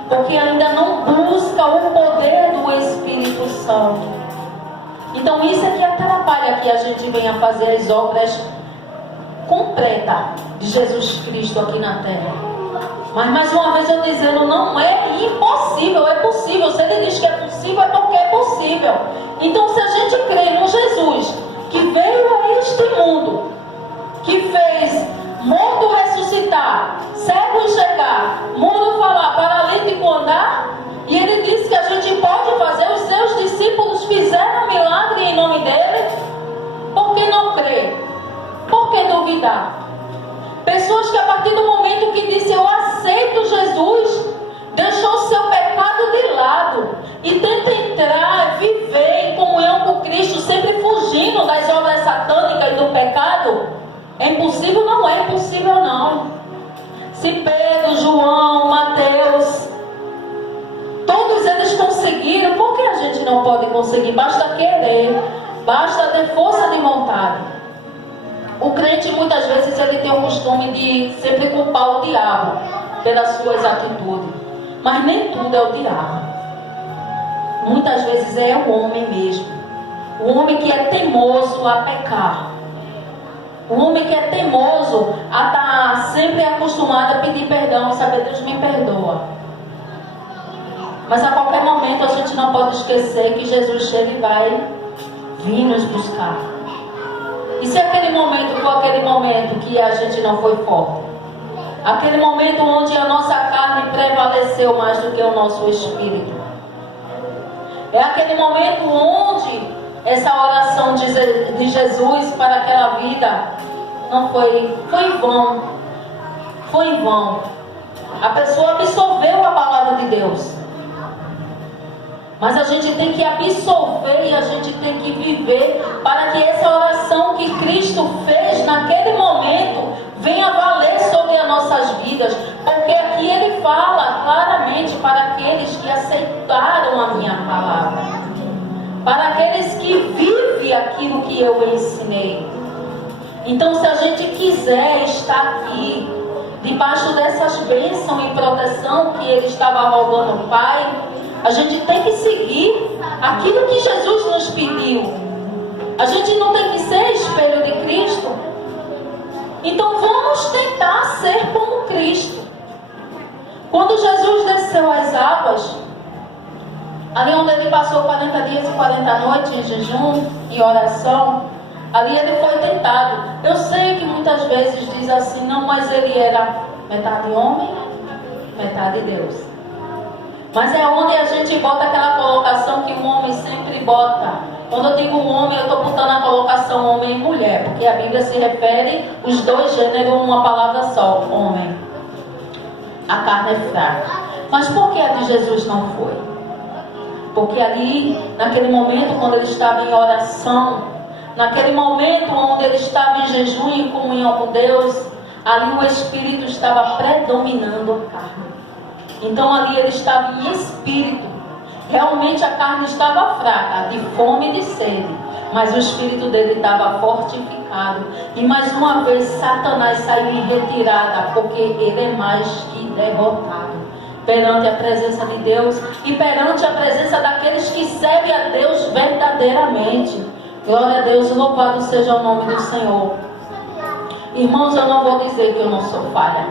Porque ainda não busca o poder do Espírito Santo. Então isso é que atrapalha que a gente venha fazer as obras completas de Jesus Cristo aqui na terra. Mas mais uma vez eu dizendo, não é impossível, é possível. Se ele diz que é possível, é porque é possível. Então se a gente crê no Jesus que veio a este mundo, que fez morto ressuscitar, cego enxergar, mudo falar, paralítico andar, e ele disse que a gente pode fazer, os seus discípulos fizeram milagre em nome dele, por que não crer? Por que duvidar? Pessoas que a partir do momento que disse eu aceito Jesus, deixou seu pecado de lado e tenta entrar, viver em comunhão com Cristo, sempre fugindo das obras satânicas e do pecado. É impossível? Não é impossível não. Se Pedro, João, Mateus, todos eles conseguiram, por que a gente não pode conseguir? Basta querer, basta ter força de vontade. O crente muitas vezes ele tem o costume de sempre culpar o diabo pelas suas atitudes, mas nem tudo é o diabo. Muitas vezes é o homem mesmo, o homem que é teimoso a pecar. O homem que é teimoso a estar sempre acostumado a pedir perdão, saber Deus me perdoa. Mas a qualquer momento a gente não pode esquecer que Jesus chega e vai vir nos buscar. E se aquele momento foi aquele momento que a gente não foi forte? Aquele momento onde a nossa carne prevaleceu mais do que o nosso espírito. É aquele momento onde essa oração de Jesus para aquela vida não foi em vão. Foi em vão. A pessoa absorveu a palavra de Deus. Mas a gente tem que absorver e a gente tem que viver para que essa oração que Cristo fez naquele momento venha valer sobre as nossas vidas. Porque aqui ele fala claramente para aqueles que aceitaram a minha palavra, para aqueles que vivem aquilo que eu ensinei. Então, se a gente quiser estar aqui debaixo dessas bênçãos e proteção que ele estava rogando ao Pai, a gente tem que seguir aquilo que Jesus nos pediu. A gente não tem que ser espelho de Cristo. Então vamos tentar ser como Cristo. Quando Jesus desceu às águas, ali onde ele passou 40 dias e 40 noites em jejum e oração, ali ele foi tentado. Eu sei que muitas vezes diz assim, não, mas ele era metade homem, metade Deus. Mas é onde a gente bota aquela colocação que um homem sempre bota. Quando eu digo homem, eu estou botando a colocação homem e mulher, porque a Bíblia se refere os dois gêneros uma palavra só, homem. A carne é fraca. Mas por que a de Jesus não foi? Porque ali, naquele momento, quando ele estava em oração, naquele momento onde ele estava em jejum e em comunhão com Deus, ali o Espírito estava predominando a carne. Então ali ele estava em espírito. Realmente a carne estava fraca, de fome e de sede, mas o espírito dele estava fortificado. E mais uma vez Satanás saiu em retirada, porque ele é mais que derrotado perante a presença de Deus e perante a presença daqueles que servem a Deus verdadeiramente. Glória a Deus, louvado seja o nome do Senhor. Irmãos, eu não vou dizer que eu não sou falha.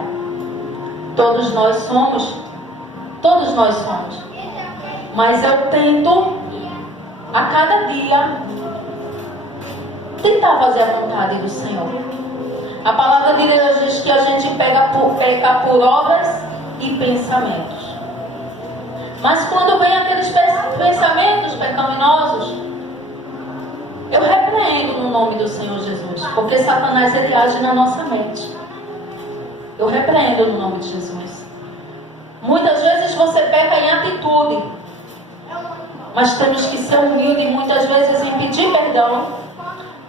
Todos nós somos. Mas eu tento a cada dia tentar fazer a vontade do Senhor. A palavra de Deus diz que a gente peca por obras e pensamentos. Mas quando vem aqueles pensamentos pecaminosos, eu repreendo no nome do Senhor Jesus, porque Satanás ele age na nossa mente. Eu repreendo no nome de Jesus. Muitas vezes você peca em atitude, mas temos que ser humildes muitas vezes em pedir perdão,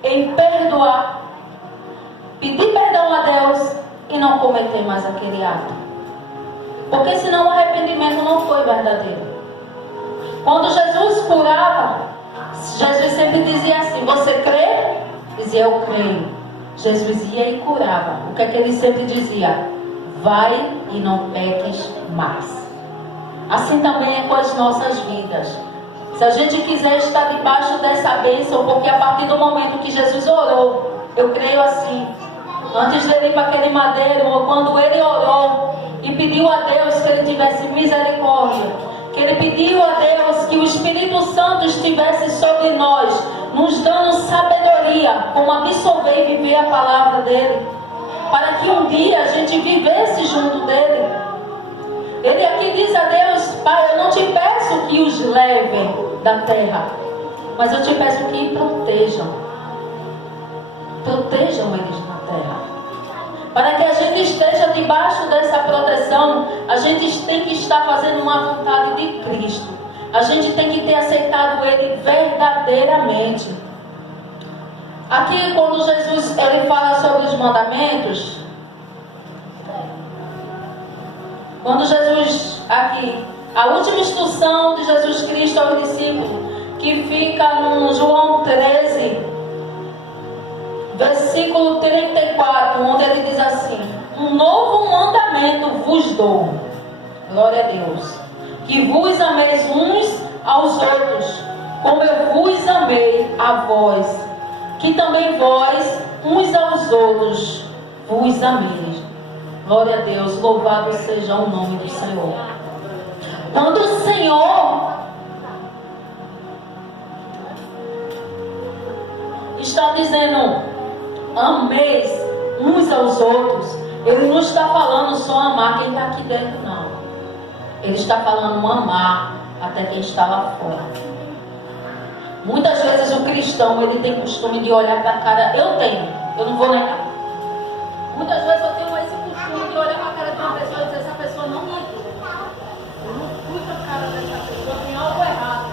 em perdoar, pedir perdão a Deus e não cometer mais aquele ato. Porque senão o arrependimento não foi verdadeiro. Quando Jesus curava, Jesus sempre dizia assim, você crê? Dizia, eu creio. Jesus ia e curava. O que é que ele sempre dizia? Vai e não peques mais. Assim também é com as nossas vidas. Se a gente quiser estar debaixo dessa bênção, porque a partir do momento que Jesus orou, eu creio assim, antes dele ir para aquele madeiro, ou quando ele orou e pediu a Deus que ele tivesse misericórdia, que ele pediu a Deus que o Espírito Santo estivesse sobre nós, nos dando sabedoria, como absorver e viver a palavra dele, para que um dia a gente vivesse junto dele. Ele aqui diz a Deus, Pai, eu não te peço que os levem da terra, mas eu te peço que protejam eles na terra. Para que a gente esteja debaixo dessa proteção, a gente tem que estar fazendo uma vontade de Cristo. A gente tem que ter aceitado Ele verdadeiramente. Aqui quando Jesus ele fala sobre os mandamentos, quando Jesus, aqui, a última instrução de Jesus Cristo aos discípulos, que fica no João 13, versículo 34, onde ele diz assim, um novo mandamento vos dou, glória a Deus, que vos ameis uns aos outros, como eu vos amei a vós, que também vós, uns aos outros, vos ameis. Glória a Deus, louvado seja o nome do Senhor. está dizendo ameis uns aos outros, ele não está falando só amar quem está aqui dentro, não. Ele está falando amar até quem está lá fora. Muitas vezes o cristão, ele tem costume de olhar para a cara. Eu não vou negar. Muitas vezes eu tenho esse costume de olhar para a cara de uma pessoa e dizer: essa pessoa não me ajuda. Eu não fui para a cara dessa pessoa, tem algo errado.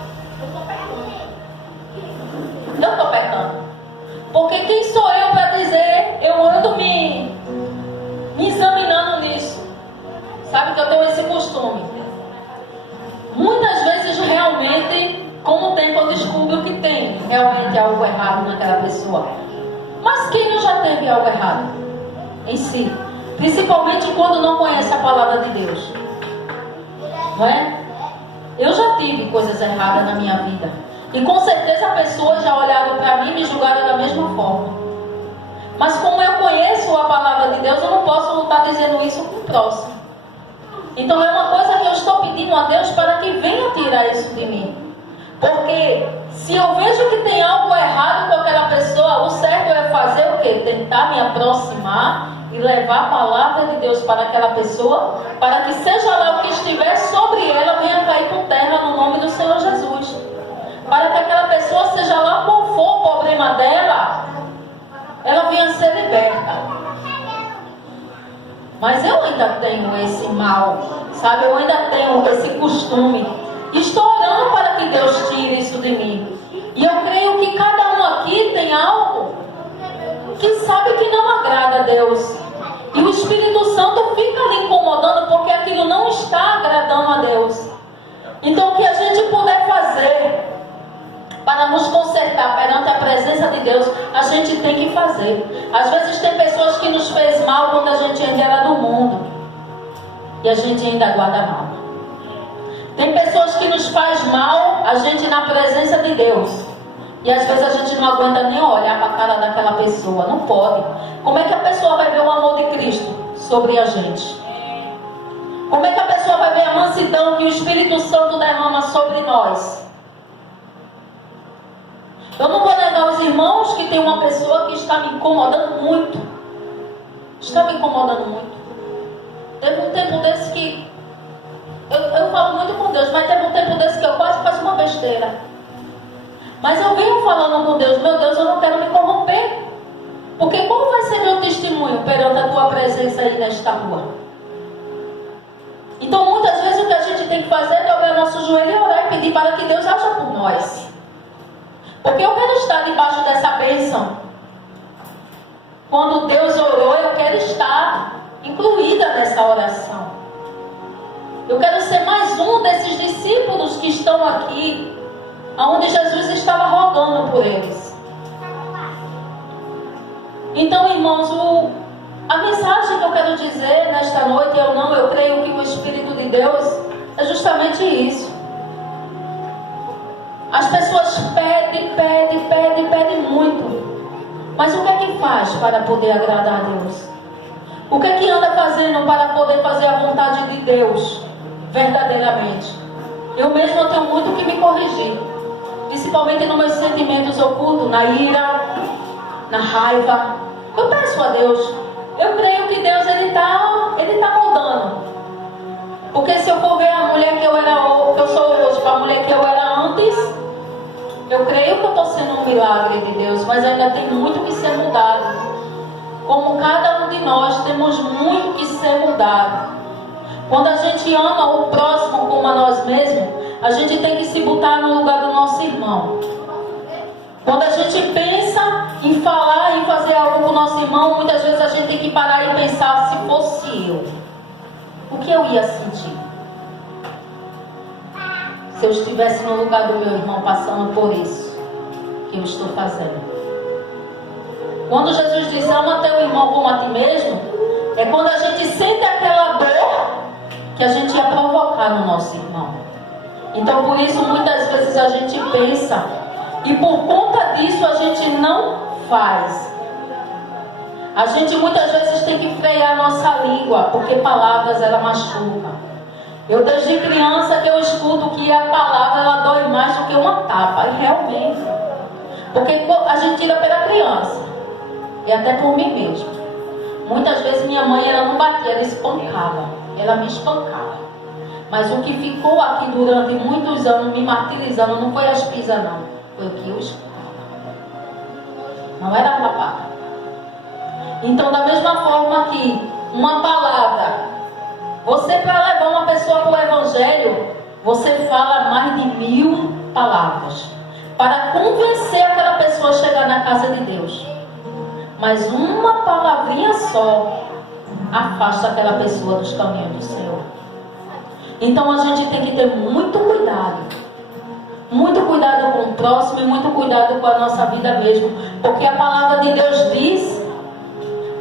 Eu estou pecando. Porque quem sou eu para dizer? Eu ando me examinando nisso. Sabe que eu tenho esse costume. Muitas vezes realmente, com o tempo eu descubro que tem realmente algo errado naquela pessoa. Mas quem não já teve algo errado em si? Principalmente quando não conhece a palavra de Deus. Não é? Eu já tive coisas erradas na minha vida. E com certeza pessoas já olharam para mim e me julgaram da mesma forma. Mas como eu conheço a palavra de Deus, eu não posso estar dizendo isso com o próximo. Então é uma coisa que eu estou pedindo a Deus para que venha tirar isso de mim. Porque se eu vejo que tem algo errado com aquela pessoa, o certo é fazer o quê? Tentar me aproximar e levar a palavra de Deus para aquela pessoa, para que seja lá o que estiver sobre ela, venha cair por terra no nome do Senhor Jesus. Para que aquela pessoa, seja lá qual for o problema dela, ela venha ser liberta. Mas eu ainda tenho esse mal, sabe? Eu ainda tenho esse costume. Estou orando para que Deus tire isso de mim. E eu creio que cada um aqui tem algo que sabe que não agrada a Deus. E o Espírito Santo fica ali incomodando porque aquilo não está agradando a Deus. Então o que a gente puder fazer para nos consertar perante a presença de Deus, a gente tem que fazer. Às vezes tem pessoas que nos fez mal quando a gente ainda era do mundo. E a gente ainda guarda mal. Tem pessoas que nos faz mal, a gente na presença de Deus. E às vezes a gente não aguenta nem olhar para a cara daquela pessoa. Não pode. Como é que a pessoa vai ver o amor de Cristo sobre a gente? Como é que a pessoa vai ver a mansidão que o Espírito Santo derrama sobre nós? Eu não vou negar aos irmãos que tem uma pessoa que está me incomodando muito. Está me incomodando muito. Teve um tempo desse que eu falo muito com Deus, mas teve um tempo desse que eu quase faço uma besteira. Mas eu venho falando com Deus: meu Deus, eu não quero me corromper. Porque como vai ser meu testemunho perante a tua presença aí nesta rua? Então muitas vezes o que a gente tem que fazer é dobrar nosso joelho e orar e pedir para que Deus haja por nós. Porque eu quero estar debaixo dessa bênção. Quando Deus orou, eu quero estar incluída nessa oração. Eu quero ser mais um desses discípulos que estão aqui, onde Jesus estava rogando por eles. Então, irmãos, a mensagem que eu quero dizer nesta noite, eu creio que o Espírito de Deus é justamente isso. As pessoas pedem muito. Mas o que é que faz para poder agradar a Deus? O que é que anda fazendo para poder fazer a vontade de Deus verdadeiramente? Eu mesmo tenho muito que me corrigir. Principalmente nos meus sentimentos ocultos, na ira, na raiva. Eu peço a Deus. Eu creio que Deus ele tá moldando. Porque se eu for ver a mulher que eu sou hoje para a mulher que eu era antes, eu creio que eu estou sendo um milagre de Deus, mas ainda tem muito que ser mudado. Como cada um de nós temos muito que ser mudado. Quando a gente ama o próximo como a nós mesmos, a gente tem que se botar no lugar do nosso irmão. Quando a gente pensa em falar, em fazer algo com o nosso irmão, muitas vezes a gente tem que parar e pensar: se fosse eu, o que eu ia sentir? Se eu estivesse no lugar do meu irmão passando por isso que eu estou fazendo. Quando Jesus diz: ama teu irmão como a ti mesmo, é quando a gente sente aquela dor que a gente ia provocar no nosso irmão. Então por isso muitas vezes a gente pensa, e por conta disso a gente não faz. A gente muitas vezes tem que frear a nossa língua, porque palavras ela machuca. Eu desde criança que eu escuto que a palavra ela dói mais do que uma tapa. E realmente, Porque a gente tira pela criança. E até por mim mesmo. Muitas vezes minha mãe, ela não batia, ela espancava. Ela me espancava. Mas o que ficou aqui durante muitos anos me martirizando não foi as pisas, não. Foi o que eu escutava. Não era a papada. Então, da mesma forma que uma palavra, você, para levar uma pessoa para o Evangelho, você fala mais de 1000 palavras para convencer aquela pessoa a chegar na casa de Deus. Mas uma palavrinha só afasta aquela pessoa dos caminhos do Senhor. Então a gente tem que ter muito cuidado. Muito cuidado com o próximo e muito cuidado com a nossa vida mesmo. Porque a palavra de Deus diz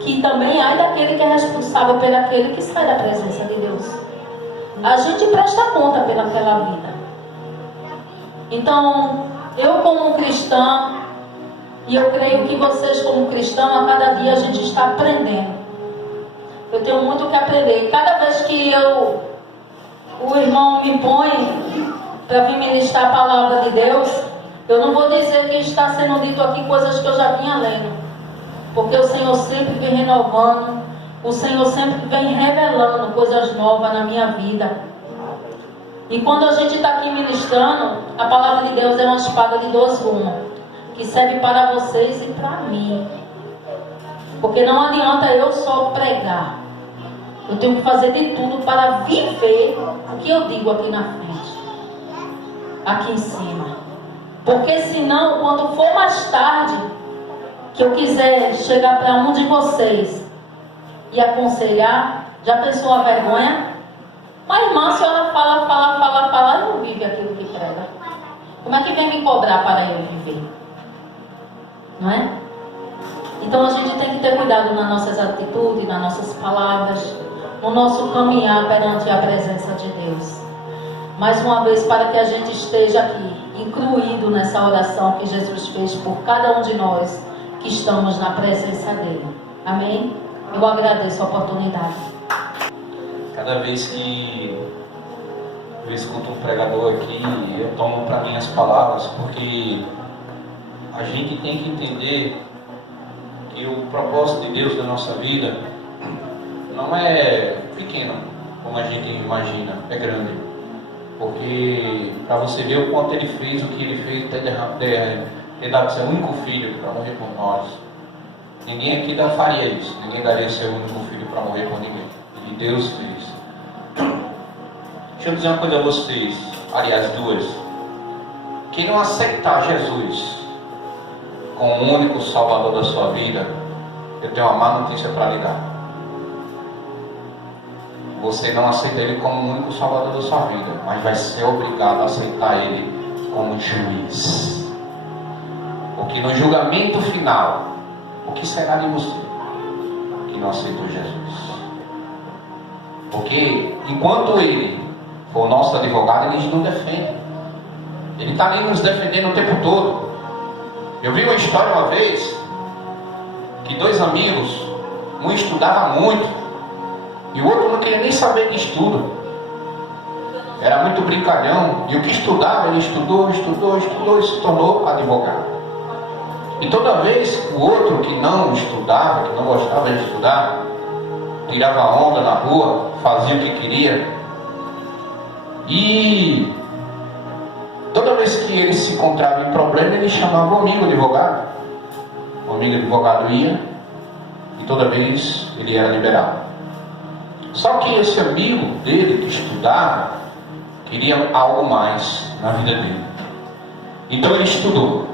que também há daquele que é responsável por aquele que sai da presença de Deus. A gente presta conta pelaquela vida. Então, eu como cristã, e eu creio que vocês como cristãos, a cada dia a gente está aprendendo. Eu tenho muito que aprender. Cada vez que o irmão me põe para vir ministrar a palavra de Deus, eu não vou dizer que está sendo dito aqui coisas que eu já vinha lendo. Porque o Senhor sempre vem renovando, o Senhor sempre vem revelando coisas novas na minha vida. E quando a gente está aqui ministrando, a palavra de Deus é uma espada de 2 gumes, que serve para vocês e para mim. Porque não adianta eu só pregar. Eu tenho que fazer de tudo para viver o que eu digo aqui na frente, aqui em cima. Porque senão, quando for mais tarde, que eu quiser chegar para um de vocês e aconselhar, já pensou a vergonha? Mas irmã, a senhora fala e não vive aquilo que prega. Como é que vem me cobrar para eu viver? Não é? Então a gente tem que ter cuidado nas nossas atitudes, nas nossas palavras, no nosso caminhar perante a presença de Deus. Mais uma vez, para que a gente esteja aqui, incluído nessa oração que Jesus fez por cada um de nós que estamos na presença dele. Amém? Eu agradeço a oportunidade. Cada vez que eu escuto um pregador aqui, eu tomo para mim as palavras, porque a gente tem que entender que o propósito de Deus da nossa vida não é pequeno, como a gente imagina, é grande. Porque para você ver o quanto ele fez, o que ele fez, ele dado seu único filho para morrer por nós. Ninguém aqui faria isso. Ninguém daria seu único filho para morrer por ninguém. E Deus fez. Deixa eu dizer uma coisa a vocês. Aliás, 2. Quem não aceitar Jesus como o único salvador da sua vida, eu tenho uma má notícia para lhe dar. Você não aceita ele como o único salvador da sua vida, mas vai ser obrigado a aceitar ele como juiz. Porque no julgamento final, o que será de você que não aceitou Jesus? Porque enquanto ele for o nosso advogado, ele nos defende. Ele está ali nos defendendo o tempo todo. Eu vi uma história uma vez que 2 amigos, um estudava muito e o outro não queria nem saber de estudo. Era muito brincalhão, e o que estudava, ele estudou e se tornou advogado. E toda vez o outro que não estudava, que não gostava de estudar, tirava onda na rua, fazia o que queria. E toda vez que ele se encontrava em problema, ele chamava o amigo advogado. O amigo advogado ia, e toda vez ele era liberado. Só que esse amigo dele que estudava, queria algo mais na vida dele. Então ele estudou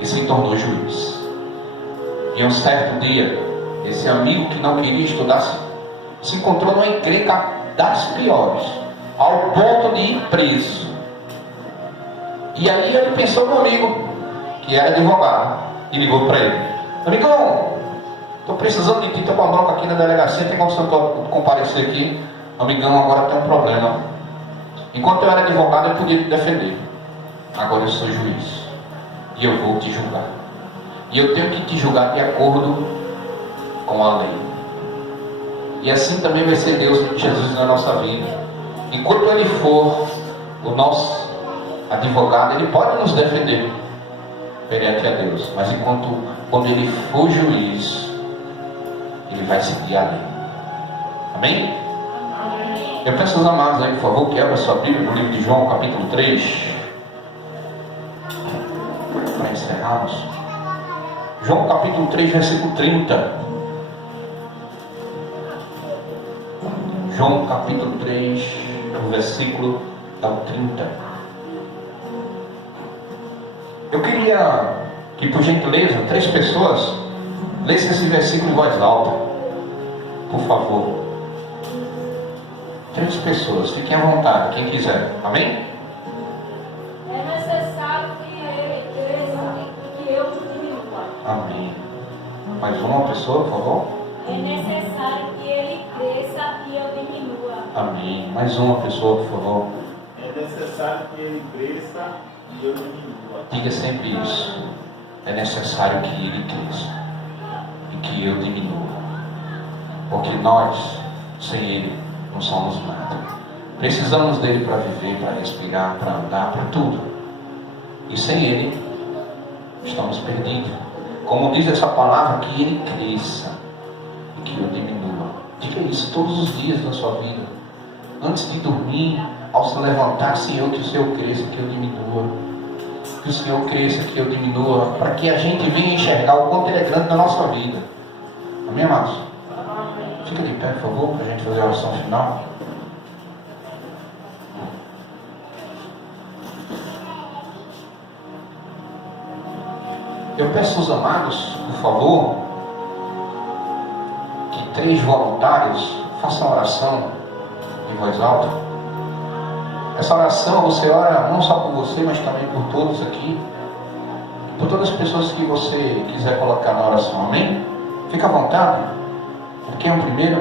e se tornou juiz. E um certo dia, esse amigo que não queria estudar se encontrou numa encrenca das piores, ao ponto de ir preso. E aí ele pensou no amigo, que era advogado, e ligou para ele: amigão, estou precisando de ti, estou com uma bronca aqui na delegacia, tem como você comparecer aqui? Amigão, agora tem um problema. Enquanto eu era advogado, eu podia te defender. Agora eu sou juiz. E eu vou te julgar. E eu tenho que te julgar de acordo com a lei. E assim também vai ser Deus, Jesus na nossa vida. Enquanto Ele for advogado, ele pode nos defender perante a Deus, mas quando ele for juiz, ele vai seguir a lei. Amém? Eu peço aos amados aí, por favor, que abra sua Bíblia no livro de João, capítulo 3, para encerrarmos. João capítulo 3, versículo 30. João capítulo 3, versículo 30. Eu queria que, por gentileza, 3 pessoas lessem esse versículo em voz alta, por favor. 3 pessoas, fiquem à vontade, quem quiser. Amém? É necessário que ele cresça e que eu diminua. Amém. Mais uma pessoa, por favor. É necessário que ele cresça e eu diminua. Amém. Mais uma pessoa, por favor. É necessário que ele cresça e eu diminua. Diga sempre isso. É necessário que ele cresça e que eu diminua. Porque nós, sem ele, não somos nada. Precisamos dele para viver, para respirar, para andar, para tudo. E sem ele, estamos perdidos. Como diz essa palavra, que ele cresça e que eu diminua. Diga isso todos os dias da sua vida. Antes de dormir, ao se levantar, Senhor, que o Senhor cresça, que eu diminua. Que o Senhor cresça, que eu diminua. Para que a gente venha enxergar o quanto Ele é grande na nossa vida. Amém, amados? Fica de pé, por favor, para a gente fazer a oração final. Eu peço aos amados, por favor, que 3 voluntários façam a oração em voz alta. Essa oração você ora não só por você, mas também por todos aqui, por todas as pessoas que você quiser colocar na oração. Amém? Fica à vontade. Quem é o primeiro?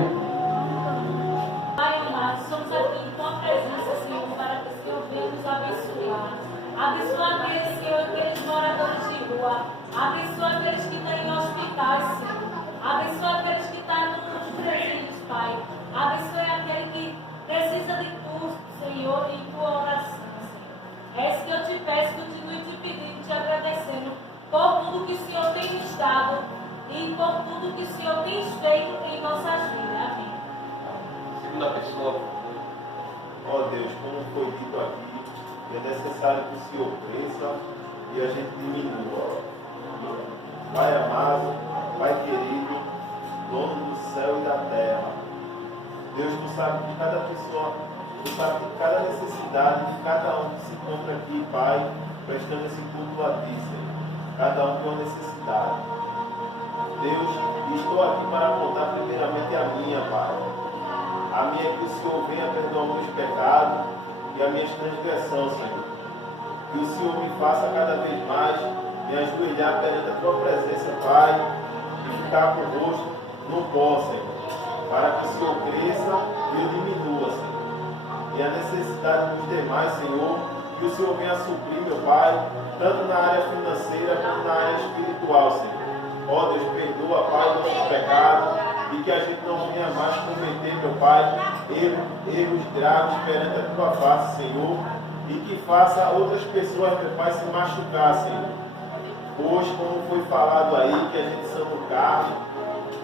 Pai amado, somos aqui em tua presença, Senhor, para que o Senhor venha nos abençoar. Abençoa aqueles, Senhor, aqueles moradores de rua. Abençoa aqueles que estão em hospitais, Senhor. Abençoa aqueles que estão nos presídios, Pai. Abençoe aquele que precisa de tu, Senhor, em tua oração, Senhor. É isso que eu te peço, continue te pedindo, te agradecendo por tudo que o Senhor tem nos dado e por tudo que o Senhor tem feito em nossas vidas. Amém. Segunda pessoa, ó Deus, como foi dito aqui, é necessário que o Senhor cresça e a gente diminua. Pai amado, Pai querido, dono do céu e da terra, Deus, tu sabe de cada pessoa, tu sabe de cada necessidade de cada um que se encontra aqui, Pai, prestando esse culto a ti, Senhor. Cada um tem uma necessidade. Deus, estou aqui para apontar primeiramente a minha, Pai. A minha é que o Senhor venha perdoar meus pecados e as minhas transgressões, Senhor. Que o Senhor me faça cada vez mais me ajoelhar perante a tua presença, Pai, e ficar com o rosto no pó, Senhor, para que o Senhor cresça e eu diminua, Senhor. E a necessidade dos demais, Senhor, que o Senhor venha suprir, meu Pai, tanto na área financeira como na área espiritual, Senhor. Ó Deus, perdoa, Pai, nossos pecados e que a gente não venha mais cometer, meu Pai, erros graves perante a tua face, Senhor, e que faça outras pessoas, meu Pai, se machucar, Senhor. Hoje, como foi falado aí, que a gente somos carne,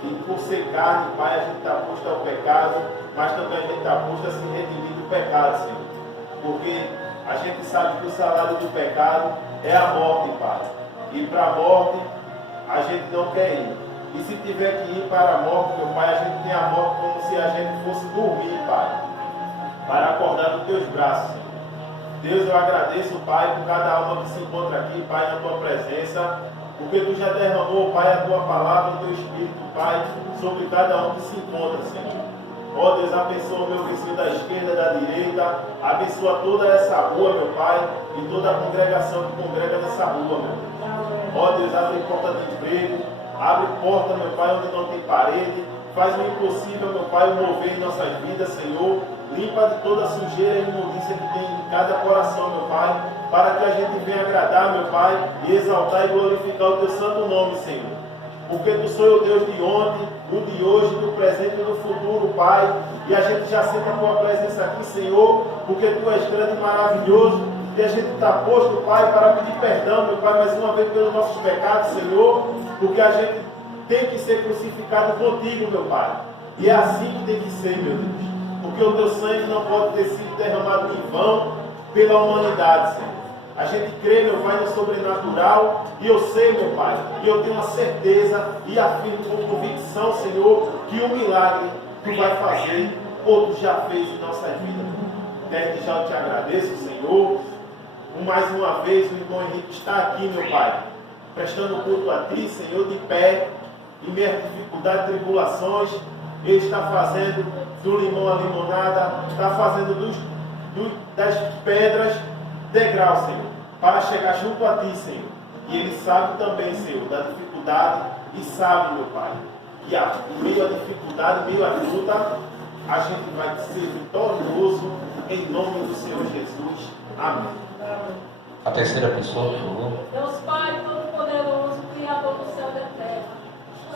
e por ser carne, Pai, a gente está posto ao pecado, mas também a gente está posto a se redimir do pecado, Senhor. Porque a gente sabe que o salário do pecado é a morte, Pai. E para a morte, a gente não quer ir. E se tiver que ir para a morte, meu Pai, a gente tem a morte como se a gente fosse dormir, Pai, para acordar dos teus braços, Senhor. Deus, eu agradeço, Pai, por cada alma que se encontra aqui, Pai, na tua presença, porque tu já derramou, Pai, a tua palavra, o teu Espírito, Pai, sobre cada um que se encontra, Senhor. Ó Deus, abençoa o meu vizinho da esquerda, da direita, abençoa toda essa rua, meu Pai, e toda a congregação que congrega nessa rua, meu Deus. Ó Deus, abre porta de emprego, abre porta, meu Pai, onde não tem parede, faz o impossível, meu Pai, o mover em nossas vidas, Senhor. Limpa de toda a sujeira e imundícia que tem em cada coração, meu Pai, para que a gente venha agradar, meu Pai, e exaltar e glorificar o teu santo nome, Senhor. Porque tu sou o Deus de ontem, o de hoje, do presente e do futuro, Pai. E a gente já sente a tua presença aqui, Senhor, porque tu és grande e maravilhoso. E a gente está posto, Pai, para pedir perdão, meu Pai, mais uma vez pelos nossos pecados, Senhor, porque a gente tem que ser crucificado contigo, meu Pai. E é assim que tem que ser, meu Deus. Porque o teu sangue não pode ter sido derramado em vão pela humanidade, Senhor. A gente crê, meu Pai, no sobrenatural. E eu sei, meu Pai, e eu tenho a certeza e afirmo com convicção, Senhor, que o milagre Tu vai fazer ou Tu já fez em nossa vida. Desde já eu te agradeço, Senhor. Mais uma vez o irmão Henrique está aqui, meu Pai, prestando culto a Ti, Senhor, de pé, em meio às dificuldades e tribulações. Ele está fazendo do limão a limonada, está fazendo das pedras degrau, Senhor, para chegar junto a Ti, Senhor. E Ele sabe também, Senhor, da dificuldade e sabe, meu Pai, que em meio à dificuldade, em meio à luta, a gente vai ser vitorioso em nome do Senhor Jesus. Amém. A terceira pessoa, por favor. Deus Pai Todo-Poderoso, Criador do céu e da terra.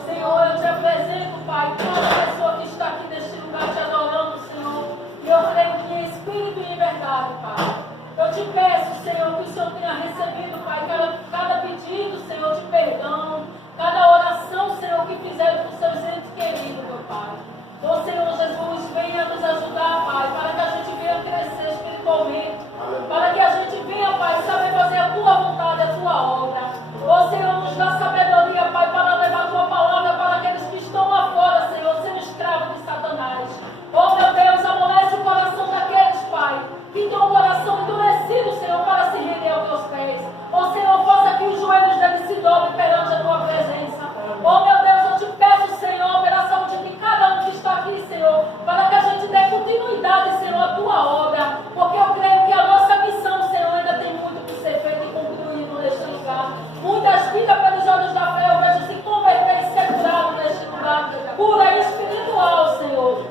Senhor, eu te apresento, Pai, cada pessoa que está aqui neste lugar te adorando, Senhor. E eu creio que em espírito e em verdade, Pai. Eu te peço, Senhor, que o Senhor tenha recebido, Pai, cada pedido, Senhor, de perdão, cada oração, Senhor, que fizeram com seus entes queridos, meu Pai. Então, Senhor Jesus, venha nos ajudar, Pai, para que a gente venha crescer espiritualmente, para que a gente venha, Pai, saber fazer a Tua vontade, a Tua obra. Ó Senhor, nos dá sabedoria, Pai, para levar a Tua palavra para aqueles que estão lá fora, Senhor, sendo escravos de Satanás. Ó meu Deus, amolece o coração daqueles, Pai, que tem um coração endurecido, Senhor, para se render aos Teus pés. Ó Senhor, faça que os joelhos deles se dobrem perante a Tua presença. Ó meu Deus, eu te peço, Senhor, pela saúde de cada um que está aqui, Senhor, para que a gente dê continuidade, Senhor, à Tua obra, porque eu creio que a nossa missão, Senhor, ainda tem muito que ser feito e concluído neste lugar. Muitas vidas pelos olhos da fé eu vejo se converter e ser curado neste lugar. Cura espiritual, Senhor.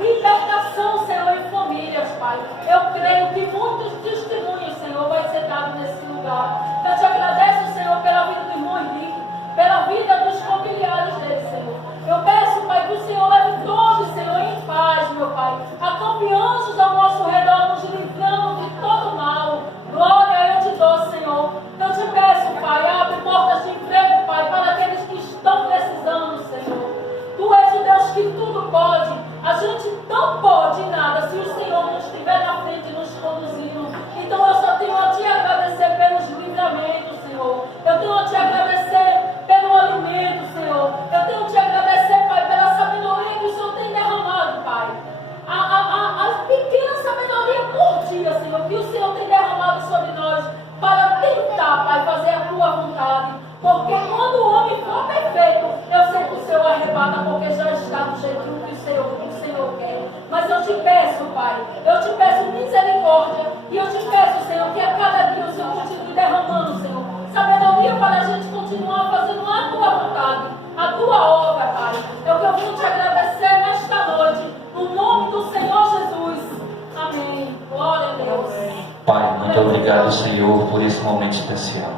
Libertação, Senhor, em famílias, Pai. Eu creio que muitos testemunhos, Senhor, vai ser dado nesse lugar. Eu te agradeço, Senhor, pela vida do irmão Henrique, pela vida dos familiares dele, Senhor. Eu peço, Pai, que o Senhor leve todos, Senhor, em paz, meu Pai. Acampe anjos ao nosso redor, nos livrando de todo mal. Glória eu te dou, Senhor. Eu te peço, Pai, abre portas de emprego, Pai, para aqueles que estão precisando, Senhor. Tu és o Deus que tudo pode. A gente não pode nada se o Senhor não estiver na frente nos conduzindo. Então eu só tenho a te agradecer pelos livramentos, Senhor. Eu tenho a te agradecer pelo alimento, Senhor. Eu tenho a te agradecer, Pai, pela sabedoria que o Senhor tem derramado, Pai. A pequena sabedoria por dia, Senhor, que o Senhor tem derramado sobre nós para tentar, Pai, fazer a Tua vontade. Porque quando o homem for perfeito, eu sei que o Senhor arrebata, porque já está do jeitinho que o Senhor quer. Mas eu te peço, Pai, eu te peço misericórdia. E eu te peço, Senhor, que a cada dia o Senhor continue derramando, Senhor, sabedoria para a gente continuar fazendo a Tua vontade, a Tua obra, Pai. É o que eu vim te agradecer nesta noite, no nome do Senhor Jesus. Amém. Glória a Deus. Pai, muito obrigado, Senhor, por esse momento especial.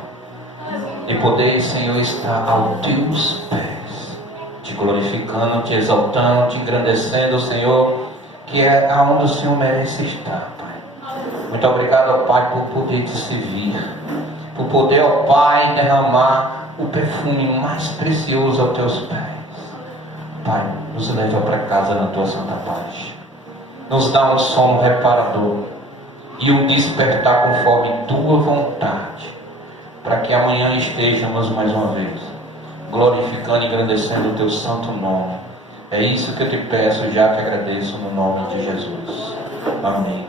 E poder, Senhor, estar aos Teus pés, te glorificando, te exaltando, te engrandecendo, Senhor, que é aonde o Senhor merece estar, Pai. Muito obrigado, ó Pai, por poder te servir, por poder, ó Pai, derramar o perfume mais precioso aos Teus pés. Pai, nos leva para casa na Tua santa paz. Nos dá um sono reparador e um despertar conforme Tua vontade, para que amanhã estejamos mais uma vez glorificando e engrandecendo o Teu santo nome. É isso que eu te peço, já te agradeço no nome de Jesus. Amém.